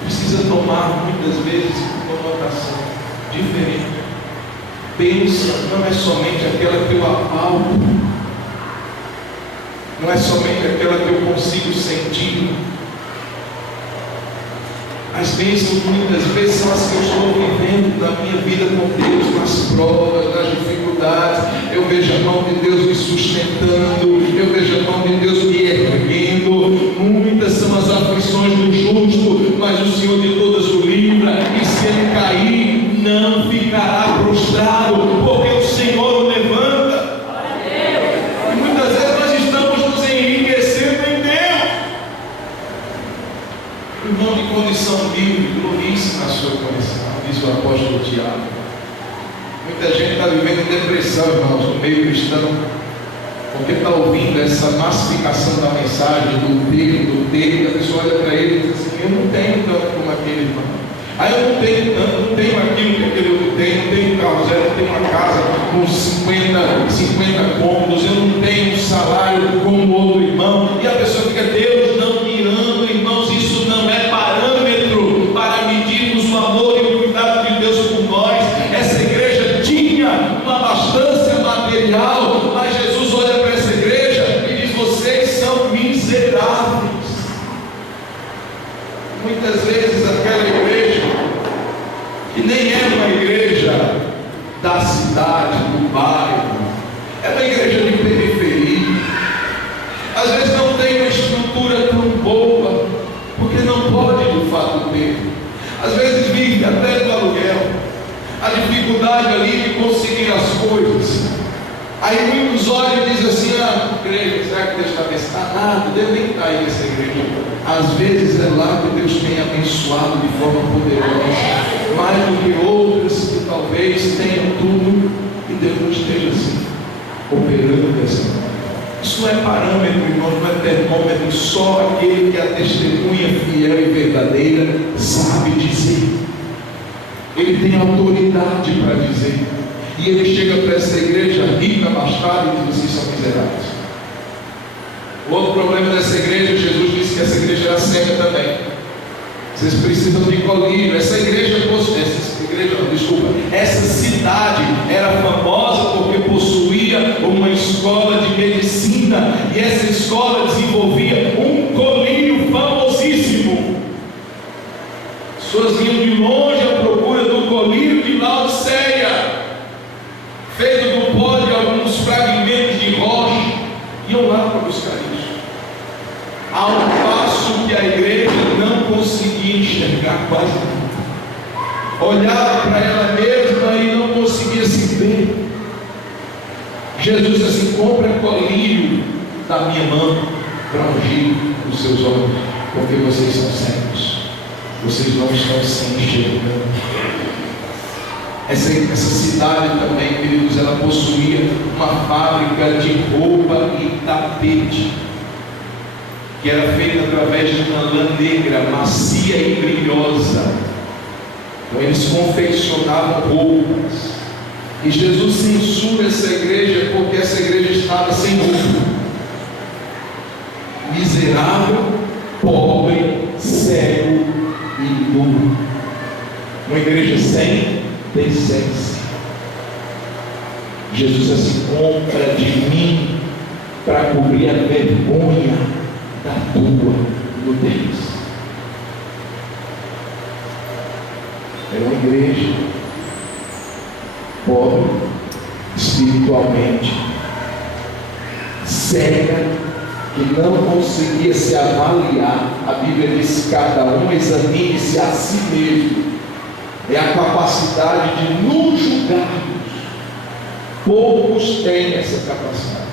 precisa tomar muitas vezes uma conotação diferente. Bênção não é somente aquela que eu apalpo, não é somente aquela que eu consigo sentir. As bênçãos muitas vezes são as que eu estou vivendo na minha vida com Deus, nas provas, nas dificuldades. Eu vejo a mão de Deus me sustentando, eu vejo a mão de Deus me erguendo. Muitas são as aflições do justo, mas o Senhor de todas o livra, e se ele cair, não ficará prostrado, porque o Senhor o levanta. E muitas vezes nós estamos nos enriquecendo em Deus. Irmão de condição livre, glorice na sua condição, diz o apóstolo Tiago. Muita gente está vivendo em depressão, irmãos, no meio cristão, porque está ouvindo essa massificação da mensagem, do ter, e a pessoa olha para ele e diz assim: eu não tenho tanto como aquele irmão. Eu não tenho tanto, não tenho aquilo que aquele outro tem, não tenho um carro zero, não tenho uma casa com 50 cômodos, eu não tenho um salário como o outro irmão. E a pessoa fica: Deus não me ama. Irmãos, isso não é parâmetro para medirmos o amor e o cuidado de Deus por nós. Essa igreja tinha uma abastança material, mas Jesus olha para essa igreja e diz: vocês são miseráveis. Muitas vezes aquela igreja, que nem é uma igreja da cidade, do bairro, é uma igreja de periferia, às vezes não tem uma estrutura tão boa, porque não pode de fato ter, às vezes vive até do aluguel, a dificuldade ali de conseguir as coisas. Aí muitos olham e dizem assim: igreja, será que Deus está abençoando? Nada, Deus nem está aí nessa igreja. Às vezes é lá que Deus tem abençoado de forma poderosa, mais do que outras que talvez tenham tudo e Deus não esteja assim, operando dessa forma. Isso não é parâmetro, irmão, não é termômetro. Só aquele que é a testemunha fiel e verdadeira sabe dizer. Ele tem autoridade para dizer. E ele chega para essa igreja rica, abastada, e diz: vocês são miseráveis. O outro problema dessa igreja, Jesus disse que essa igreja era cega também. Vocês precisam de colírio. Essa cidade era famosa porque possuía uma escola de medicina, e essa escola desenvolvia um colírio famosíssimo. As pessoas vinham de longe à procura do colírio de Laodiceia, feito do pó de alguns fragmentos de rocha, iam lá para buscar isso. Ao passo que a igreja não conseguia enxergar quase nada, olhava para ela mesma e não conseguia se ver. Jesus disse assim: compra colírio da minha mão para ungir os seus olhos, porque vocês são cegos, vocês não estão se enxergando. Essa cidade também, queridos, ela possuía uma fábrica de roupa e tapete, que era feita através de uma lã negra, macia e brilhosa. Então eles confeccionavam roupas. E Jesus censura essa igreja porque essa igreja estava sem roupa, miserável, pobre, cego e nu. Uma igreja sem decência. Jesus assim: compra de mim para cobrir a vergonha da tua nudez. Era uma igreja pobre espiritualmente, cega, que não conseguia se avaliar. A Bíblia diz que cada um examine-se a si mesmo. É a capacidade de nos julgarmos. Poucos têm essa capacidade.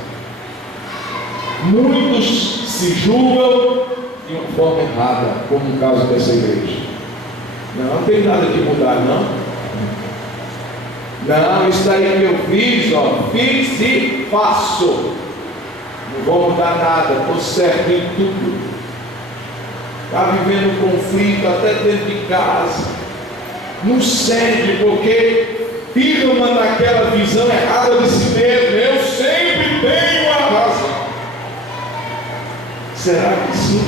Muitos se julgam de uma forma errada, como no caso dessa igreja. Não tem nada de mudar, não. Não, isso daí que eu fiz e faço. Não vou mudar nada, estou certo em tudo. Está vivendo conflito até dentro de casa. Não cede, porque firma naquela visão errada de si mesmo. Eu sempre tenho a razão. Será que sim?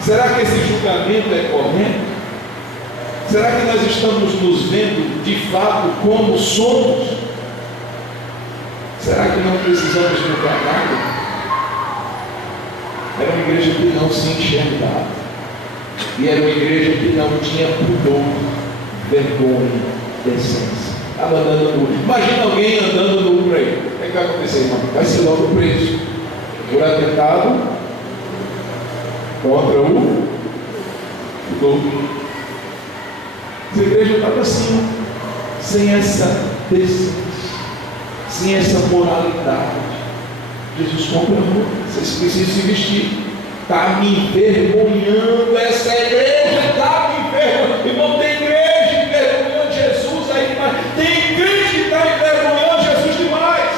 Será que esse julgamento é correto? Será que nós estamos nos vendo de fato como somos? Será que não precisamos mudar nada? Era uma igreja que não se enxergava. E era uma igreja que não tinha pudor, vergonha, decência. Estava andando nu. Imagina alguém andando nu por aí. O que é que vai acontecer, irmão? Vai ser logo preso por atentado contra o pudor. A igreja estava assim, sem essa decência, sem essa moralidade. Jesus compra roupa, vocês precisam se vestir. Está me envergonhando essa igreja, está me envergonhando. Irmão, tem igreja envergonhando Jesus aí demais. Tem igreja que está envergonhando Jesus demais.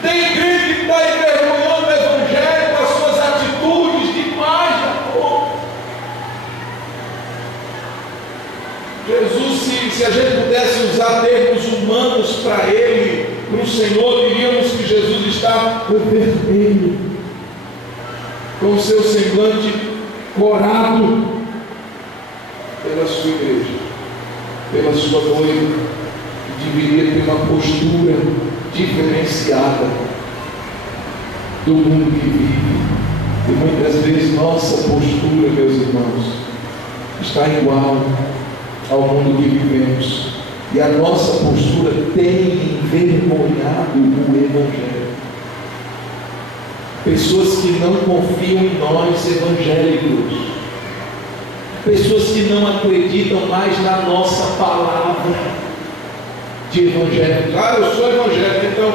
Tem igreja que está envergonhando o Evangelho com as suas atitudes demais da conta. Jesus, se a gente pudesse usar termos humanos para Ele, para o Senhor, diríamos que Jesus está vermelho, com o seu semblante corado pela sua igreja, pela sua noiva, que deveria ter uma postura diferenciada do mundo que vive. E muitas vezes nossa postura, meus irmãos, está igual ao mundo que vivemos, e a nossa postura tem envergonhado o Evangelho. Pessoas que não confiam em nós evangélicos, pessoas que não acreditam mais na nossa palavra de evangélico. Ah, eu sou evangélico, então,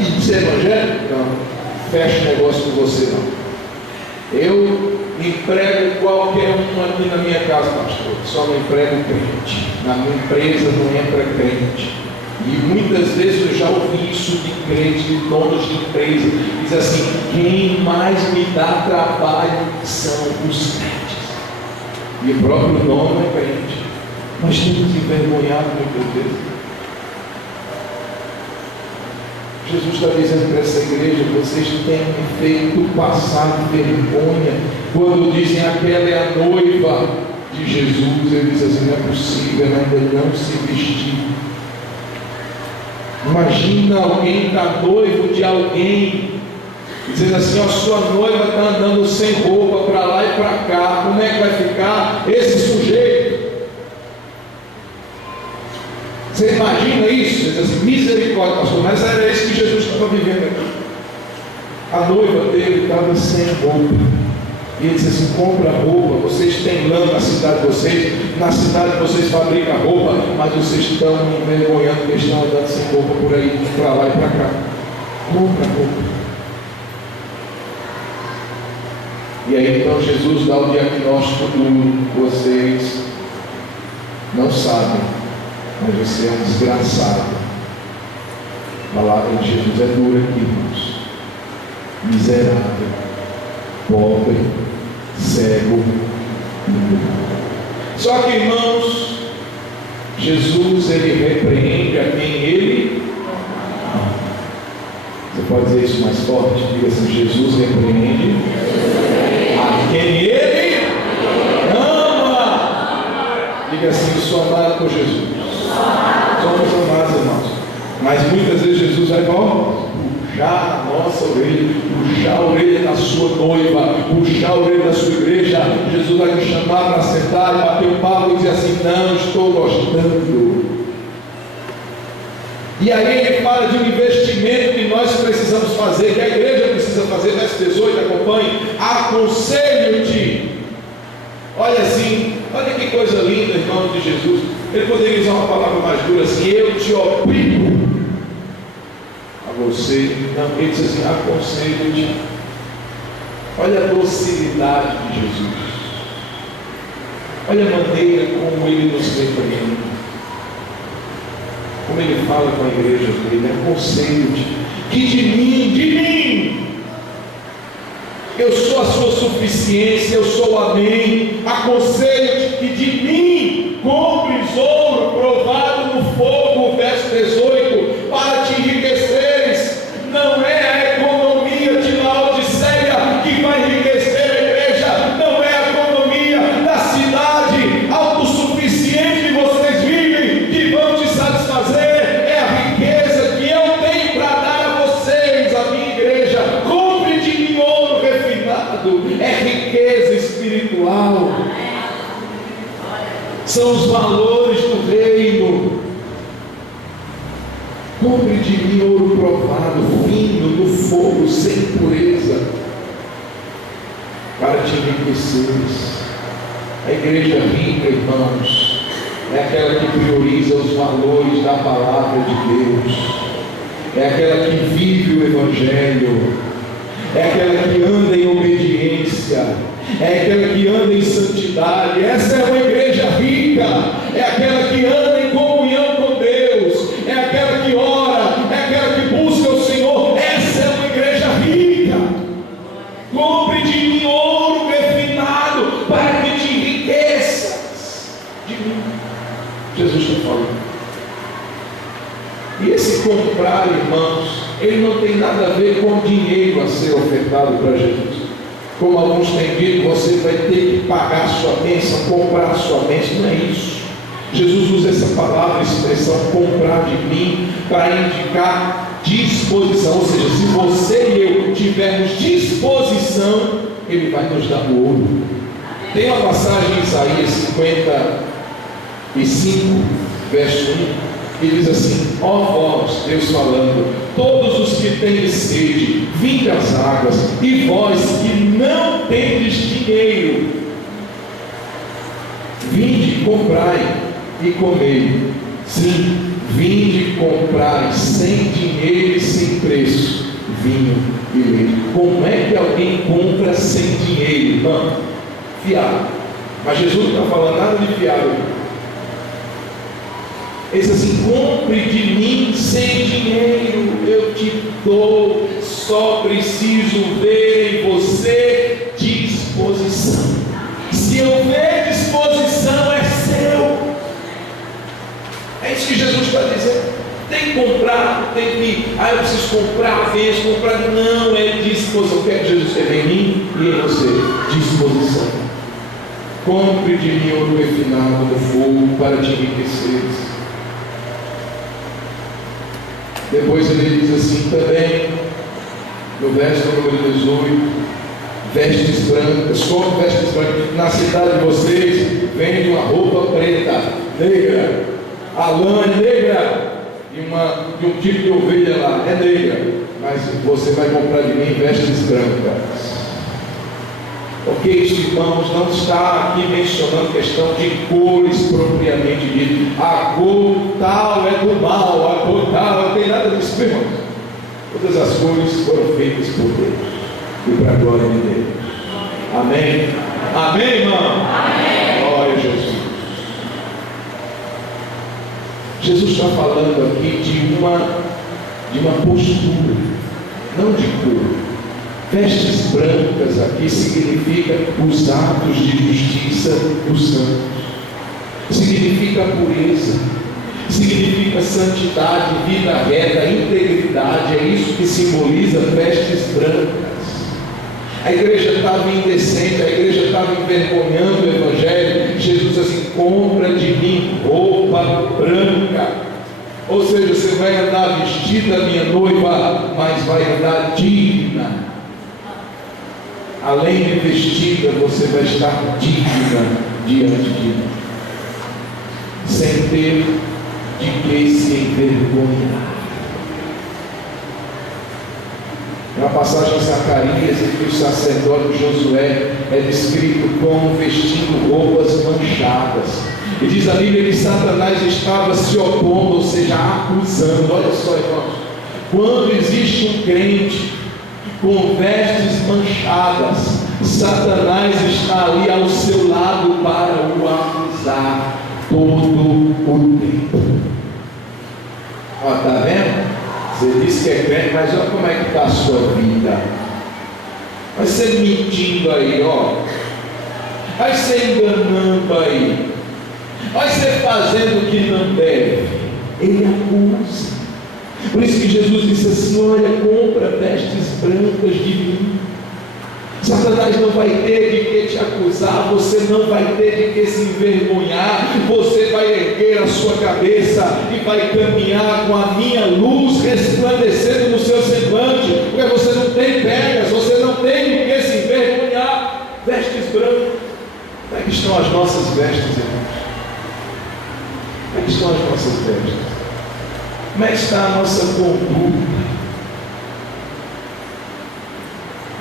e ser evangélico? Não, fecha negócio com você não. Eu emprego qualquer um aqui na minha casa, pastor, só não emprego crente. Na minha empresa não entra crente. E muitas vezes eu já ouvi isso de crentes, de donos de empresa, diz assim: quem mais me dá trabalho são os crentes. E o próprio dono é crente. Nós temos envergonhado muitas vezes. Jesus está dizendo para essa igreja: vocês têm me feito passar vergonha. Quando dizem aquela é a noiva de Jesus, ele diz assim: não é possível, ela ainda não se vestiu. Imagina alguém está noivo de alguém, dizendo assim: ó, sua noiva está andando sem roupa para lá e para cá, como é que vai ficar esse sujeito? Você imagina isso? Diz assim: misericórdia, pastor, mas era isso que Jesus estava vivendo aqui. A noiva dele estava sem roupa. E ele disse assim: compra roupa, vocês têm lã na cidade de vocês, na cidade de vocês fabricam roupa, mas vocês estão envergonhando porque estão andando sem roupa por aí, para lá e para cá. Compra roupa. E aí então Jesus dá o diagnóstico duro: vocês não sabem, mas você é um desgraçado. A palavra de Jesus é dura aqui, irmãos. Miserável, pobre, cego, só que, irmãos, Jesus, ele repreende a quem ele ama. Você pode dizer isso mais forte? Diga assim: Jesus repreende a quem ele ama. Diga assim: eu sou amado por Jesus. Somos amados, irmãos. Mas muitas vezes Jesus vai puxar a nossa orelha, puxar a orelha da sua noiva, puxar a orelha da sua igreja. Jesus vai nos chamar para sentar e bater o papo e dizer assim: não estou gostando. E aí ele fala de um investimento que nós precisamos fazer, que a igreja precisa fazer. Verso 18, acompanhe: aconselho-te. Olha assim, olha que coisa linda, irmão de Jesus. Ele poderia usar uma palavra mais dura assim: eu te obrigo a você. Não, ele diz assim: aconselho-te. Olha a docilidade de Jesus, olha a maneira como ele nos repreende, como ele fala com a igreja dele: aconselho-te que de mim, eu sou a sua suficiência, eu sou o amém. Aconselho-te que de mim compres ouro provado no fogo, verso 18, para te enriqueceres. Não é a economia de Laodiceia que vai enriquecer a igreja, não é a economia da cidade autossuficiente que vocês vivem que vão te satisfazer. É a riqueza que eu tenho para dar a vocês, a minha igreja. Compre de mim ouro refinado. É riqueza espiritual são os valores do reino. Compre de mim ouro provado, fino no fogo, sem impureza, para te enriqueceres. A igreja rica, irmãos, é aquela que prioriza os valores da palavra de Deus, é aquela que vive o Evangelho, é aquela que anda em obediência, é aquela que anda em santidade. Essa é uma igreja rica, é aquela que anda em comunhão com Deus, é aquela que ora, é aquela que busca o Senhor. Essa é uma igreja rica. Compre de mim ouro refinado, para que te enriqueças de mim. Jesus está falando. E esse comprar, irmãos, ele não tem nada a ver com o dinheiro a ser ofertado para Jesus. Como alguns têm dito, você vai ter que pagar a sua bênção, comprar a sua bênção. Não é isso. Jesus usa essa palavra, a expressão comprar de mim, para indicar disposição. Ou seja, se você e eu tivermos disposição, ele vai nos dar o ouro. Tem uma passagem em Isaías 55, verso 1, que diz assim: ó vós, Deus falando, todos os que têm sede, vinde às águas, e vós que não tendes dinheiro, vinde, comprai e comei. Sim, vinde, comprai, sem dinheiro e sem preço, vinho e leite. Como é que alguém compra sem dinheiro, irmão? Fiado. Mas Jesus não está falando nada de fiado. Ele diz assim: compre de mim sem dinheiro, eu te dou, só preciso ver em você disposição. Se eu ver disposição, é seu. É isso que Jesus está dizendo. Tem que comprar, tem que, eu preciso comprar, vejo, comprar. Não, é disposição. O que é que Jesus quer em mim e em você? Disposição. Compre de mim ouro refinado no fogo, para te enriqueceres. Depois ele diz assim também, no verso número 18: vestes brancas. Como vestes brancas? Na cidade de vocês vende uma roupa preta, negra, a lã é negra, e um tipo de ovelha lá é negra, mas você vai comprar de mim vestes brancas. Ok, irmãos, não está aqui mencionando questão de cores propriamente dito. A cor tal é do mal, a cor tal, não tem nada disso, irmãos. Todas as cores foram feitas por Deus e para a glória de Deus. Amém? Amém, irmão? Amém. Glória a Jesus. Jesus está falando aqui de uma postura, não de cor. Vestes brancas aqui significa os atos de justiça dos santos, significa pureza, significa santidade, vida reta, integridade. É isso que simboliza vestes brancas. A igreja estava indecente, a igreja estava envergonhando o Evangelho. Jesus assim: compra de mim roupa branca. Ou seja, você vai andar vestida, minha noiva, mas vai andar digna. Além de vestida, você vai estar digna diante de Deus, sem ter de que se envergonhar. Na passagem de Zacarias, em que o sacerdote Josué é descrito como vestindo roupas manchadas, e diz a Bíblia que Satanás estava se opondo, ou seja, acusando. Olha só, irmãos, quando existe um crente com vestes manchadas, Satanás está ali ao seu lado para o acusar todo o tempo. Ó, está vendo? Você diz que é crente, mas olha como é que está a sua vida. Vai ser mentindo aí, ó. Vai ser enganando aí. Vai ser fazendo o que não deve. Ele acusa. Por isso que Jesus disse assim: olha, compra vestes brancas de mim. Satanás não vai ter de que te acusar, você não vai ter de que se envergonhar, você vai erguer a sua cabeça e vai caminhar com a minha luz resplandecendo no seu semblante, porque você não tem pegas, você não tem de que se envergonhar. Vestes brancas. Como é que estão as nossas vestes, irmãos? Como é que estão as nossas vestes? Como é que está a nossa conduta?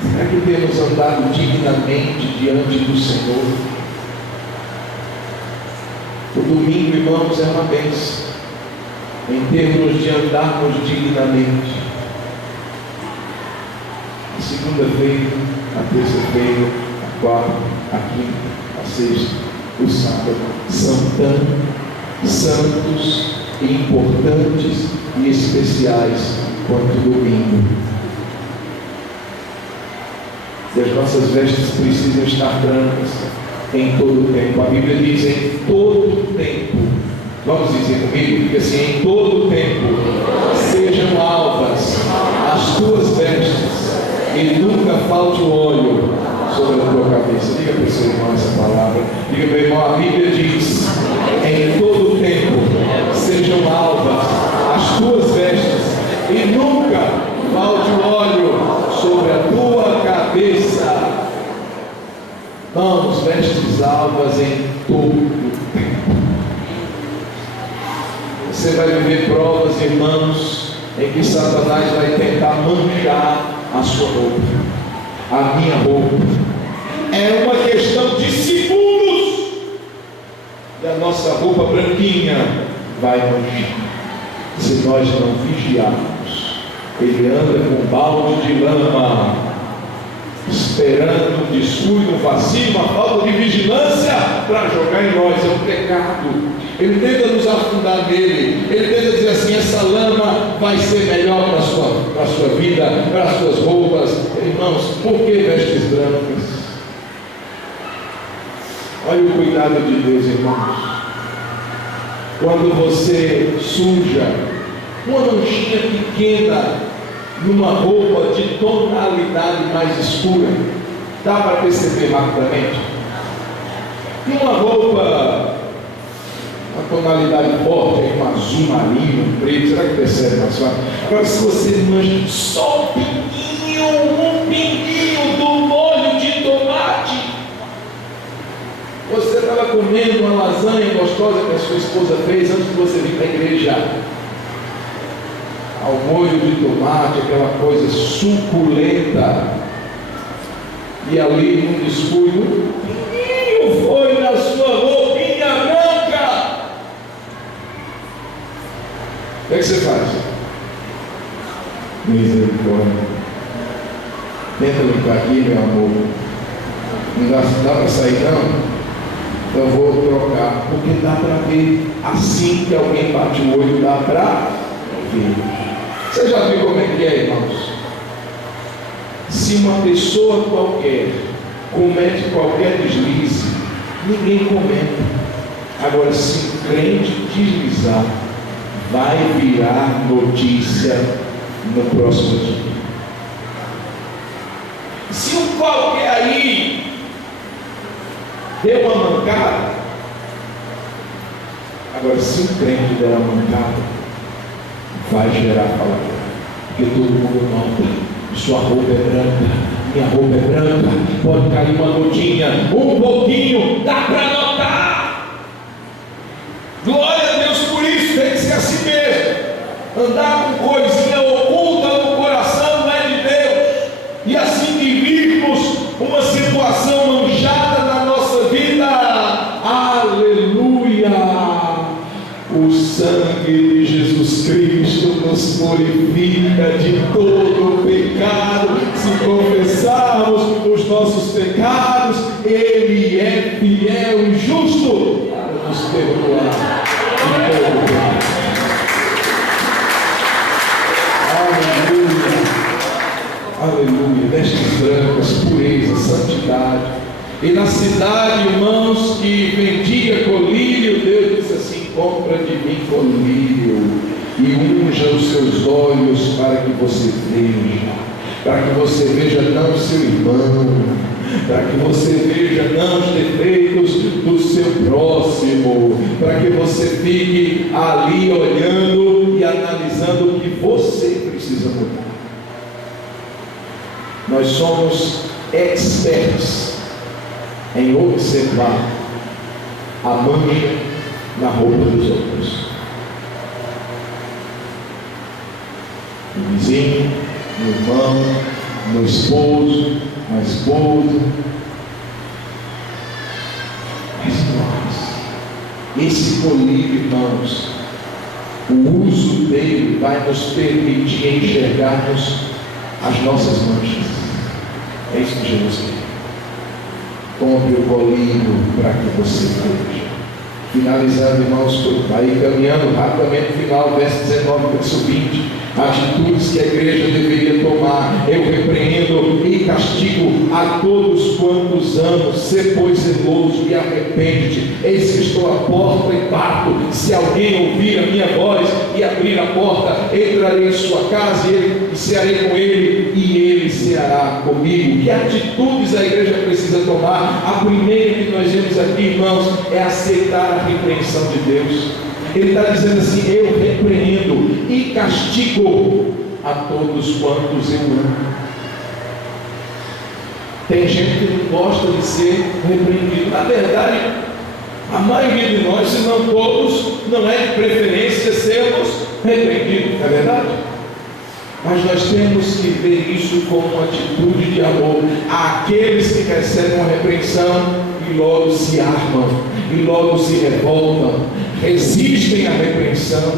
Será que temos andado dignamente diante do Senhor? O domingo, irmãos, é uma bênção em termos de andarmos dignamente. A segunda-feira, a terça-feira, a quarta, a quinta, a sexta, o sábado são tão santos e importantes e especiais quanto o domingo. E as nossas vestes precisam estar brancas em todo o tempo. A Bíblia diz em todo o tempo. Vamos dizer comigo? Diga assim: em todo o tempo sejam alvas as tuas vestes e nunca falte o óleo sobre a tua cabeça. Diga para o seu irmão essa palavra. Diga para o irmão, a Bíblia diz: em todo o tempo sejam alvas as tuas vestes e nunca falte o óleo sobre a tua cabeça. Vamos, vestes alvas em todo o tempo. Você vai viver provas, irmãos, em que Satanás vai tentar manchar a sua roupa, a minha roupa. É uma questão de segundos e a nossa roupa branquinha vai manchar, se nós não vigiarmos. Ele anda com um balde de lama, esperando um descuido, um vazio, uma falta de vigilância para jogar em nós. É um pecado. Ele tenta nos afundar nele. Ele tenta dizer assim: essa lama vai ser melhor para a sua vida, para as suas roupas. Irmãos, por que vestes brancas? Olha o cuidado de Deus, irmãos. Quando você suja uma manchinha pequena numa roupa de tonalidade mais escura, dá para perceber rapidamente. E uma roupa, uma tonalidade forte, um azul marinho, um preto, será que percebe mais fácil? Agora, se você mancha só um pinguinho do molho de tomate, você estava comendo uma lasanha gostosa que a sua esposa fez antes de você vir para a igreja, ao molho de tomate, aquela coisa suculenta, e ali num descuido, pinguinho foi na sua roupinha branca. O que é que você faz? Misericórdia. Tenta limpar aqui, meu amor. Não dá para sair não? Eu vou trocar, porque dá para ver. Assim que alguém bate o olho, dá para ver. Você já viu como é que é, irmãos? Se uma pessoa qualquer comete qualquer deslize, ninguém comenta. Agora, se um crente deslizar, vai virar notícia no próximo dia. Se um qualquer aí deu uma mancada, agora se um crente der uma mancada, vai gerar palavra, porque todo mundo nota. Sua roupa é branca, minha roupa é branca, pode cair uma gotinha, um pouquinho, dá para notar. Glória a Deus por isso, tem que ser assim mesmo. Andar com coisinha oculta no coração não é de Deus. E assim que virmos uma situação manchada na nossa vida, aleluia, o sangue de Jesus Cristo nos purifica de todo pecado. Se confessarmos os nossos pecados, Ele é fiel e justo para nos perdoar de todo pecado. Aleluia, aleluia. Vestes brancas, pureza, santidade. E na cidade, irmãos, que vendia colírio, Deus disse assim: compra de mim colírio e unja os seus olhos para que você veja, para que você veja não o seu irmão, para que você veja não os defeitos do seu próximo, para que você fique ali olhando e analisando o que você precisa mudar. Nós somos expertos em observar a mancha na roupa dos outros. No vizinho, no irmão, no esposo, na esposa. Mas nós, esse colírio, irmãos, o uso dele vai nos permitir enxergarmos as nossas manchas. É isso que Jesus quer. Compre o colírio para que você veja. Finalizando, irmãos, aí caminhando rapidamente no final, verso 19, verso 20. Atitudes que a igreja deveria tomar. Eu repreendo e castigo a todos quantos amo. Sê, pois, zeloso e arrepende-te. Eis que estou à porta e bato. Se alguém ouvir a minha voz e abrir a porta, entrarei em sua casa e cearei com ele e ele ceará comigo. Que atitudes a igreja precisa tomar? A primeira que nós vemos aqui, irmãos, é aceitar a repreensão de Deus. Ele está dizendo assim: eu repreendo e castigo a todos quantos eu amo. Tem gente que não gosta de ser repreendido. Na verdade, a maioria de nós, se não todos, não é de preferência sermos repreendidos, não é verdade? Mas nós temos que ver isso como uma atitude de amor àqueles que recebem uma repreensão e logo se armam, e logo se revoltam, resistem à repreensão,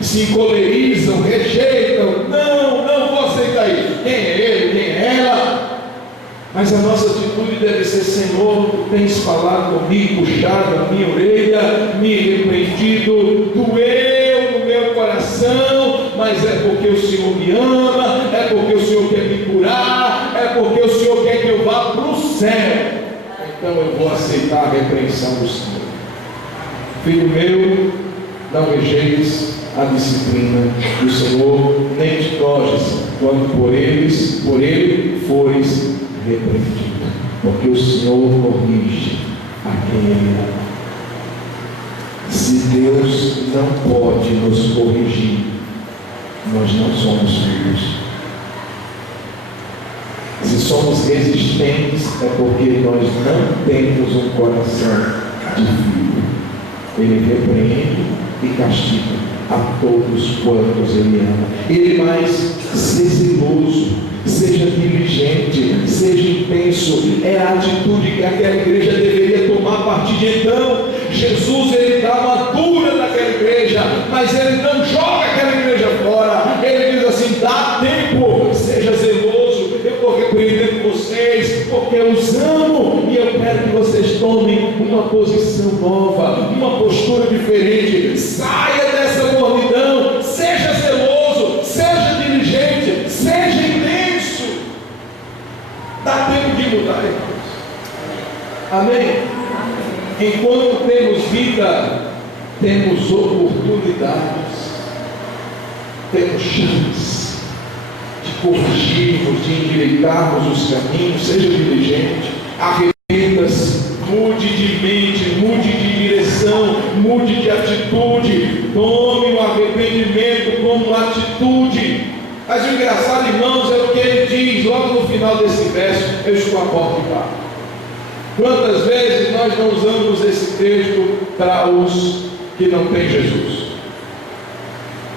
se encolerizam, rejeitam. Não vou aceitar isso. Quem é ele? Quem é ela? Mas a nossa atitude deve ser: Senhor, tu tens falado comigo, puxado a minha orelha, me repreendido, doeu no meu coração, mas é porque o Senhor me ama, é porque o Senhor quer me curar, é porque o Senhor quer que eu vá para o céu. Então eu vou aceitar a repreensão do Senhor. Filho meu, não rejeites a disciplina do Senhor, nem te dojes quando por ele fores repreendido, porque o Senhor corrige a quem ele ama. Se Deus não pode nos corrigir, nós não somos filhos. Se somos resistentes, é porque nós não temos um coração de filho. Ele repreende e castiga a todos quantos ele ama. Ele mais: seja zeloso, seja diligente, seja intenso. É a atitude que aquela igreja deveria tomar a partir de então. Jesus, ele dá uma dura naquela igreja, mas ele não joga aquela igreja fora. Ele diz assim: dá tempo, seja zeloso, eu estou repreendendo vocês, porque eu os amo e eu quero que vocês tomem uma posição nova, uma postura diferente. Saia dessa mornidão, seja zeloso, seja diligente, seja intenso. Dá tempo de mudar, irmãos. Amém? Enquanto temos vida, temos oportunidades, temos chance de corrigirmos, de endireitarmos os caminhos. Seja diligente, arrependa-se, mude de mente, mude de direção, mude de atitude, tome o arrependimento como atitude. Mas o engraçado, irmãos, é o que ele diz logo no final desse verso: eu estou à porta e bato. Quantas vezes nós não usamos esse texto para os que não têm Jesus?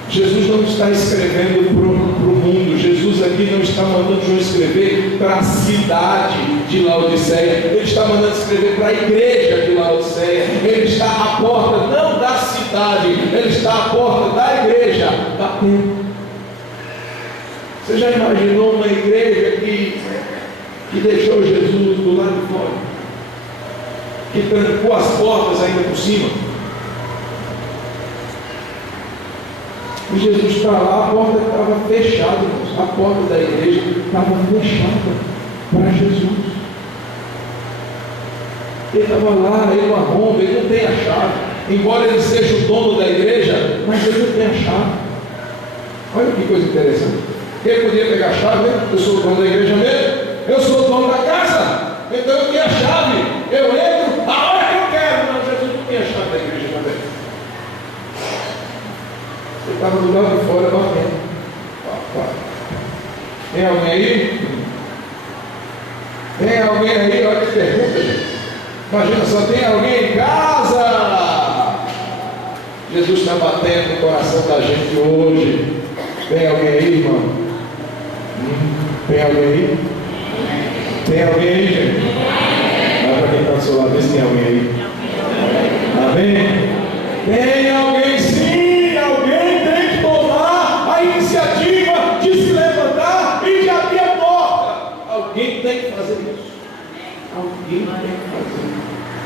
Jesus não está escrevendo para o mundo. Jesus aqui não está mandando João escrever para a cidade de Laodiceia. Ele está mandando escrever para a igreja de Laodiceia. Ele está à porta, não da cidade, ele está à porta da igreja, batendo. Você já imaginou uma igreja que deixou Jesus do lado de fora, que trancou as portas ainda por cima? E Jesus está lá, a porta estava fechada, a porta da igreja estava fechada para Jesus. Ele estava lá, ele não arromba, ele não tem a chave. Embora ele seja o dono da igreja, mas ele não tem a chave. Olha que coisa interessante. Quem podia pegar a chave? Eu sou o dono da igreja mesmo, eu sou o dono da casa, então eu tenho a chave, eu entro a hora que eu quero. Não, Jesus não tinha a chave da igreja também. Ele estava do lado de fora batendo. Tem alguém aí? Tem alguém aí? Olha que pergunta, gente. Imagina, só tem alguém em casa? Jesus está batendo no coração da gente hoje. Tem alguém aí, irmão? Tem alguém aí? Tem alguém aí, gente? Olha para quem está do seu lado, vê se tem alguém aí. Amém? Tem alguém sim, alguém tem que tomar a iniciativa de se levantar e de abrir a porta. Alguém tem que fazer isso. Alguém tem que fazer.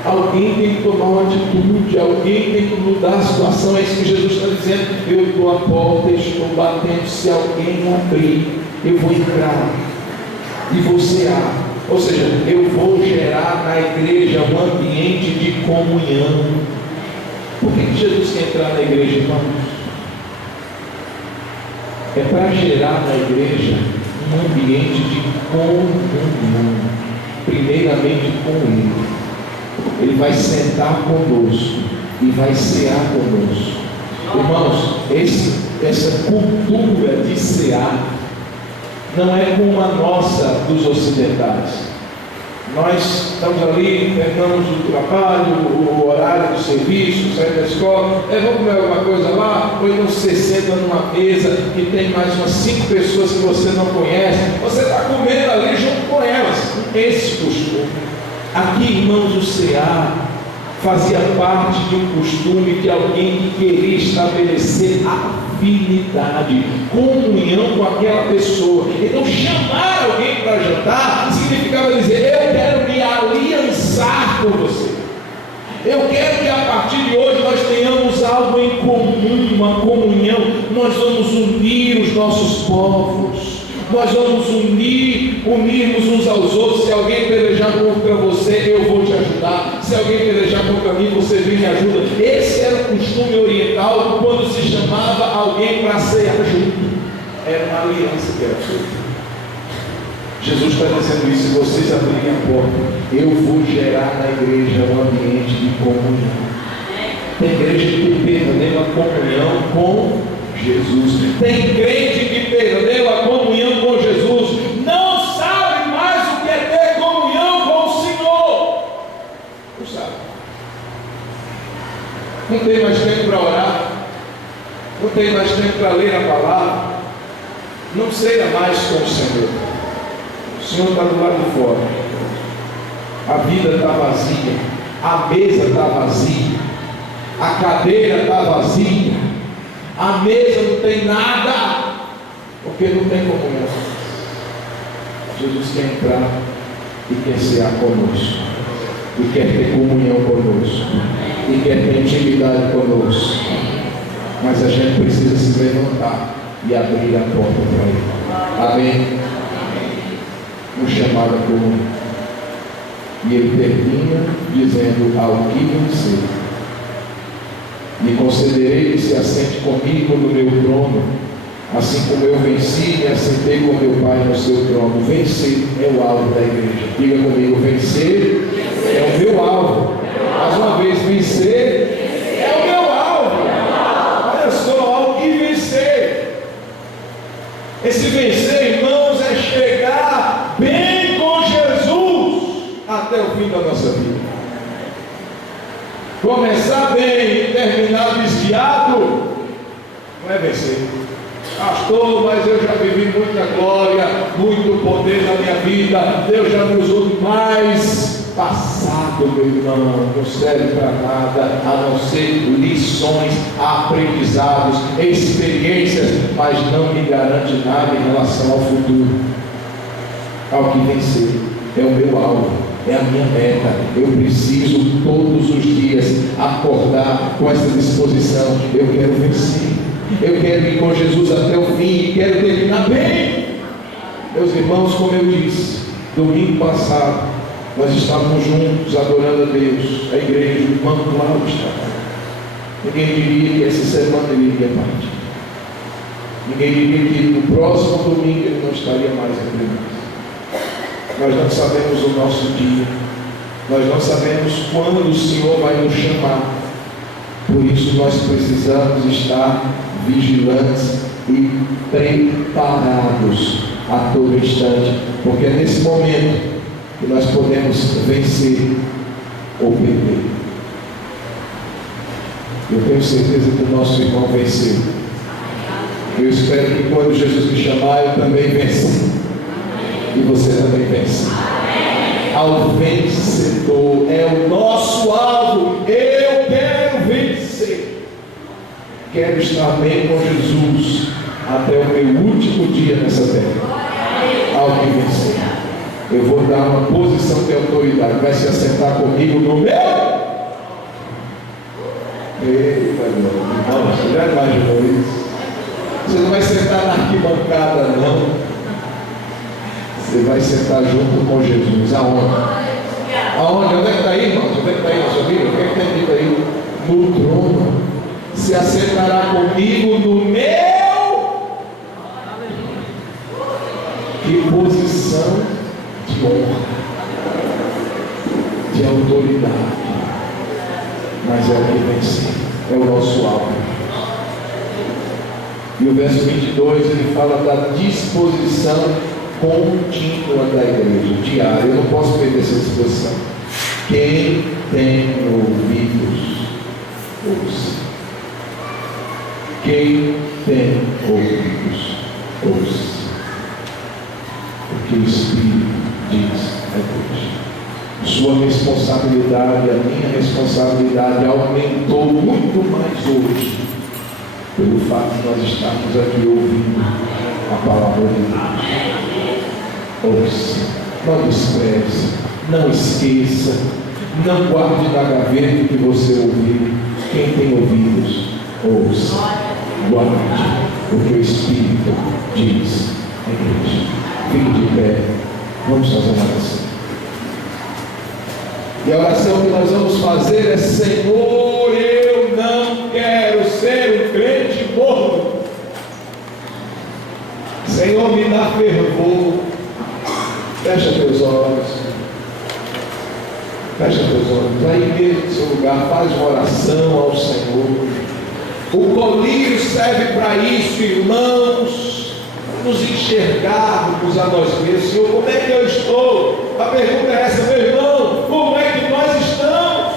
Alguém tem que tomar uma atitude, alguém tem que mudar a situação. É isso que Jesus está dizendo. Eu estou à porta, estou batendo. Se alguém abrir, eu vou entrar e você abre. Ou seja, eu vou gerar na igreja um ambiente de comunhão. Por que Jesus quer entrar na igreja, irmãos? É para gerar na igreja um ambiente de comunhão. Primeiramente com Ele. Ele vai sentar conosco e vai cear conosco. Irmãos, essa cultura de cear não é como a nossa dos ocidentais. Nós estamos ali, terminamos o trabalho, o horário do serviço, saímos da escola, vamos comer alguma coisa lá, ou então você senta numa mesa que tem mais umas 5 pessoas que você não conhece, você está comendo ali junto com elas. Esse costume. Aqui, irmãos, o cear fazia parte de um costume de alguém que queria estabelecer afinidade, comunhão com aquela pessoa. Então, chamar alguém para jantar significava dizer: eu quero me aliançar com você. Eu quero que a partir de hoje nós tenhamos algo em comum, uma comunhão. Nós vamos unir os nossos povos. Nós vamos unirmos uns aos outros. Se alguém pelejar contra você, eu vou te ajudar. Se alguém pelejar contra mim, você vem e me ajuda. Esse era o costume oriental quando se chamava alguém para cear junto. Era uma aliança que era feita. Jesus está dizendo isso: se vocês abrirem a porta, eu vou gerar na igreja um ambiente de comunhão. Tem igreja que perdeu a comunhão com Jesus. Tem crente que perdeu a comunhão com Jesus, não sabe mais o que é ter comunhão com o Senhor. Não sabe. Não tem mais tempo para orar, não tem mais tempo para ler a palavra, não ceia mais com o Senhor. O Senhor está do lado de fora, a vida está vazia, a mesa está vazia, a cadeira está vazia, a mesa não tem nada, porque não tem comunhão. Jesus quer entrar e quer cear conosco, e quer ter comunhão conosco, e quer ter intimidade conosco. Mas a gente precisa se levantar e abrir a porta para Ele. Amém? No chamado comum. E Ele termina dizendo: ao que vencer, lhe concederei que se assente comigo no meu trono, assim como eu venci e me assentei com meu Pai no seu trono. Vencer é o alvo da igreja. Diga comigo: vencer é o meu alvo. Mais uma vez, vencer é o meu alvo. Olha só, ao que vencer. Esse vencer, irmãos, é chegar bem com Jesus até o fim da nossa vida. Começar bem e terminar desviado não é vencer. Pastor, mas eu já vivi muita glória, muito poder na minha vida, Deus já me usou demais. Passado, meu irmão, não serve para nada a não ser lições, aprendizados, experiências, mas não me garante nada em relação ao futuro. Ao que vencer é o meu alvo, é a minha meta. Eu preciso todos os dias acordar com essa disposição. Eu quero vencer, eu quero ir com Jesus até o fim e quero terminar bem. Meus irmãos, como eu disse, domingo passado nós estávamos juntos adorando a Deus, a igreja, o banco lá estava. Ninguém diria que essa semana ele iria partir. Ninguém diria que no próximo domingo ele não estaria mais entre nós. Nós não sabemos o nosso dia, nós não sabemos quando o Senhor vai nos chamar. Por isso nós precisamos estar vigilantes e preparados a todo instante, porque é nesse momento que nós podemos vencer ou perder. Eu tenho certeza que o nosso irmão venceu. Eu espero que quando Jesus me chamar, eu também vença. E você também vença. Ao vencedor, é o nosso alvo. Eu quero vencer. Quero estar bem com Jesus até o meu último dia nessa terra. Ao que vencer, eu vou dar uma posição de autoridade. Vai se assentar comigo no meu. Eita, irmão, você já imaginou isso? Você não vai sentar na arquibancada, não. Você vai sentar junto com Jesus. Aonde? Aonde? Onde é que está aí, irmão? Onde é que está aí na sua Bíblia? O que é que tem dito aí? No trono. Se assentará comigo no meu. Que posição de honra, de autoridade. Mas é o que vencer, é o nosso alvo. E o verso 22, ele fala da disposição contínua da igreja, diária. Eu não posso perder essa disposição. Quem tem ouvidos, ouça. Quem tem ouvidos, ouça. Porque o Espírito diz a igreja. Sua responsabilidade, a minha responsabilidade aumentou muito mais hoje, pelo fato de nós estarmos aqui ouvindo a palavra de Deus. Ouça, não despreze, não esqueça, não guarde na gaveta o que você ouviu. Quem tem ouvidos, ouça, guarde o que o Espírito diz à igreja. Fique de pé, vamos fazer uma oração. E a oração que nós vamos fazer é: Senhor, eu não quero ser um crente morto. Senhor, me dá fervor. Fecha teus olhos. Fecha teus olhos. Aí mesmo no seu lugar, faz uma oração ao Senhor. O colírio serve para isso, irmãos. Nos enxergarmos a nós mesmos. Senhor, como é que eu estou? A pergunta é essa, meu irmão: como é que nós estamos?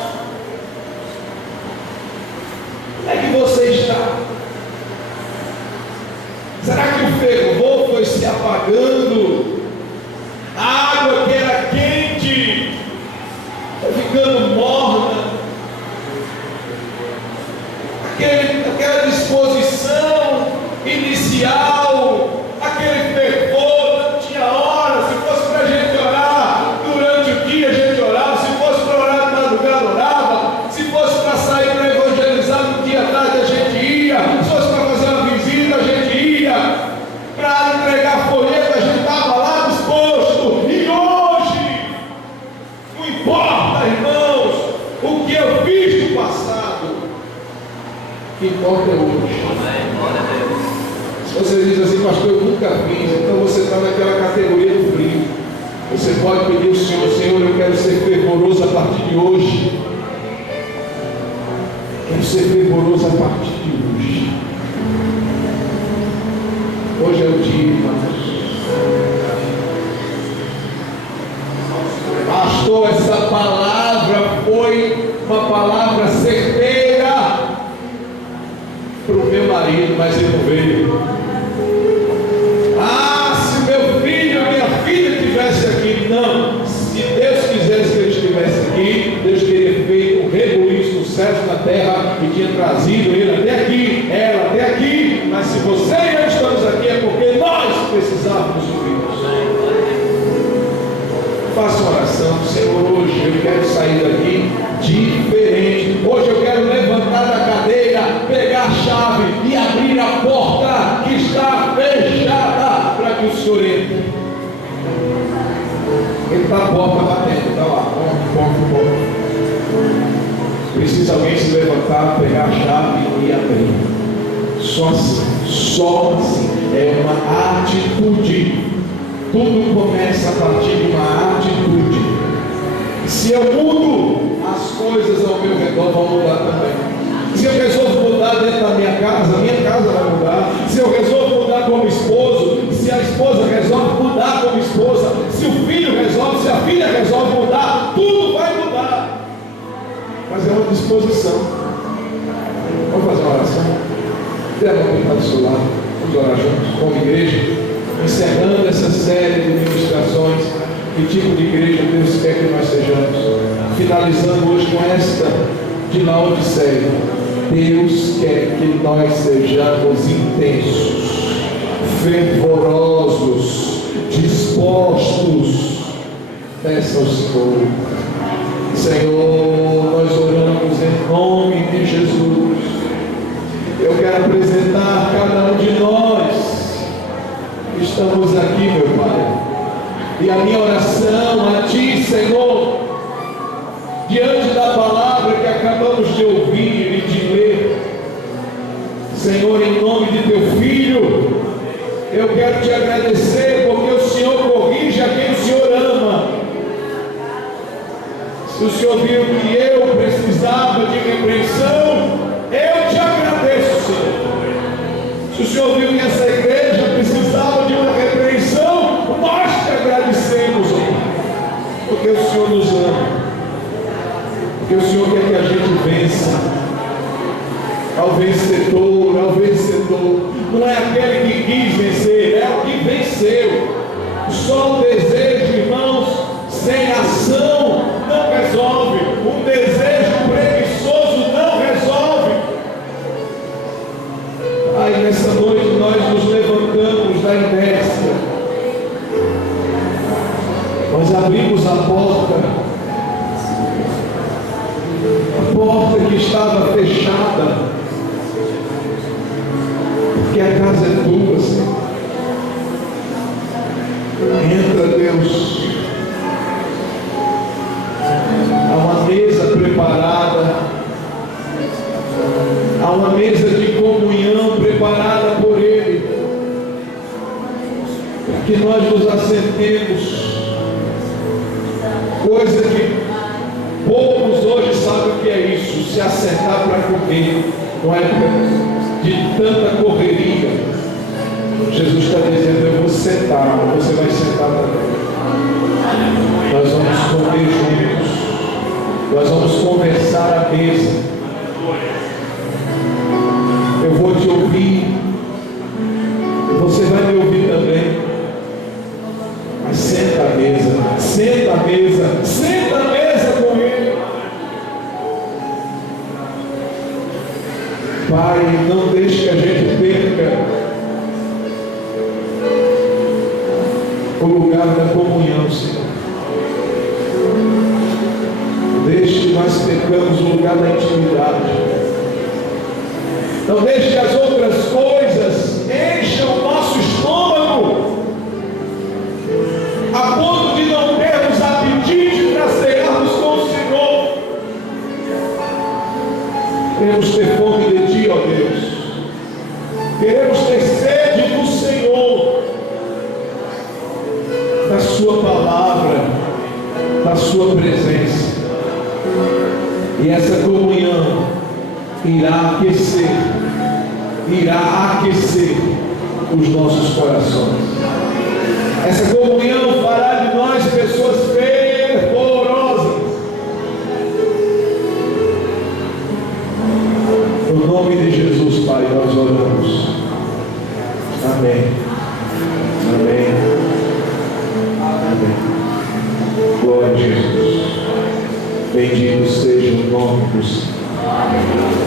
Como é que você está? Será que o fervor foi se apagando? A água que era quente está ficando morna? Aquela disposição inicial, aquele fervor, não tinha hora. Se fosse para a gente orar durante o dia, a gente orava. Se fosse para orar de madrugada, orava. Se fosse para sair para evangelizar no dia à tarde, a gente ia. Se fosse para fazer uma visita, a gente ia. Para entregar folheto, a gente estava lá disposto. E hoje, não importa, irmãos, o que eu fiz no passado, o que importa é hoje. Se você diz assim: pastor, eu nunca fiz, então você está naquela categoria do frio. Você pode pedir ao Senhor: Senhor, eu quero ser fervoroso a partir de hoje. Quero ser fervoroso a partir de hoje. Hoje é o dia, irmãos. Pastor, essa palavra foi uma palavra certeira para o meu marido, mas ele não veio. Se meu filho, a minha filha estivesse aqui, não. Se Deus quisesse que ele estivesse aqui, Deus teria feito um rebuliço nos céus e na terra e tinha trazido ele até aqui, ela até aqui. Mas se você e eu estamos aqui, é porque nós precisávamos ouvir. Faça uma oração: Senhor, hoje eu quero sair daqui diferente. Hoje eu quero levantar da cadeira, pegar a chave e abrir a porta que está fechada para que o Senhor entre. Ele está a porta batendo, está lá, ponto. Precisa alguém se levantar, pegar a chave e abrir. Só assim. É uma atitude. Tudo começa a partir de uma atitude. Se eu mudo, as coisas ao meu redor vão mudar também. Se eu resolvo mudar dentro da minha casa vai mudar. Se eu resolvo mudar como esposo, se a esposa resolve mudar como esposa, se o filho resolve, se a filha resolve mudar, tudo vai mudar. Mas é uma disposição. Dela alguém para o seu lado. Vamos orar juntos como igreja, encerrando essa série de ministrações. Que tipo de igreja Deus quer que nós sejamos? Finalizando hoje com esta de Laodiceia. Deus quer que nós sejamos intensos, fervorosos, dispostos. Peça ao Senhor. Senhor, nós oramos em nome de Jesus. Eu quero apresentar cada um de nós que estamos aqui, meu Pai. E a minha oração a Ti, Senhor, diante da palavra que acabamos de ouvir e de ler, Senhor, em nome de Teu Filho, eu quero Te agradecer porque o Senhor corrige a quem o Senhor ama. Se o Senhor viu que eu precisava de repreensão, eu Te agradeço, Senhor. Se o Senhor viu que essa igreja precisava de uma repreensão, nós Te agradecemos, porque o Senhor nos ama, porque o Senhor quer que a gente vença. Ao vencedor, não é aquele que quis vencer, é o que venceu. Só o desejo, irmãos, sem ação não resolve. Um desejo preguiçoso não resolve. Aí nessa noite nós nos levantamos da inércia, nós abrimos a porta que estava fechada, porque a casa é Tua, Senhor. Entra, Deus. Há uma mesa preparada, há uma mesa de comunhão preparada por Ele, para que nós nos assentemos, coisa que poucos hoje sabem o que é isso, se assentar para comer, não é de tanta correria. Jesus está dizendo: eu vou sentar, você vai sentar também. Nós vamos comer juntos, nós vamos conversar à mesa. Eu vou te ouvir, e você vai me ouvir também. Mas senta à mesa, senta à mesa, senta à mesa com Ele. Pai, não deixe que a gente perca o lugar da comunhão, Senhor. Deixe que nós percamos o lugar da intimidade. Não deixe que as outras coisas encham o nosso estômago a ponto de não termos apetite para cearmos com o Senhor. Queremos ter fome de Ti, ó Deus. Queremos ter sede do Senhor, da Sua palavra, da Sua presença. E essa comunhão irá aquecer os nossos corações. Essa comunhão fará de nós pessoas fervorosas. No nome de Jesus, Pai, nós oramos. Amém. Amém. Amém. Glória a Jesus. Bendito seja o nome do Senhor.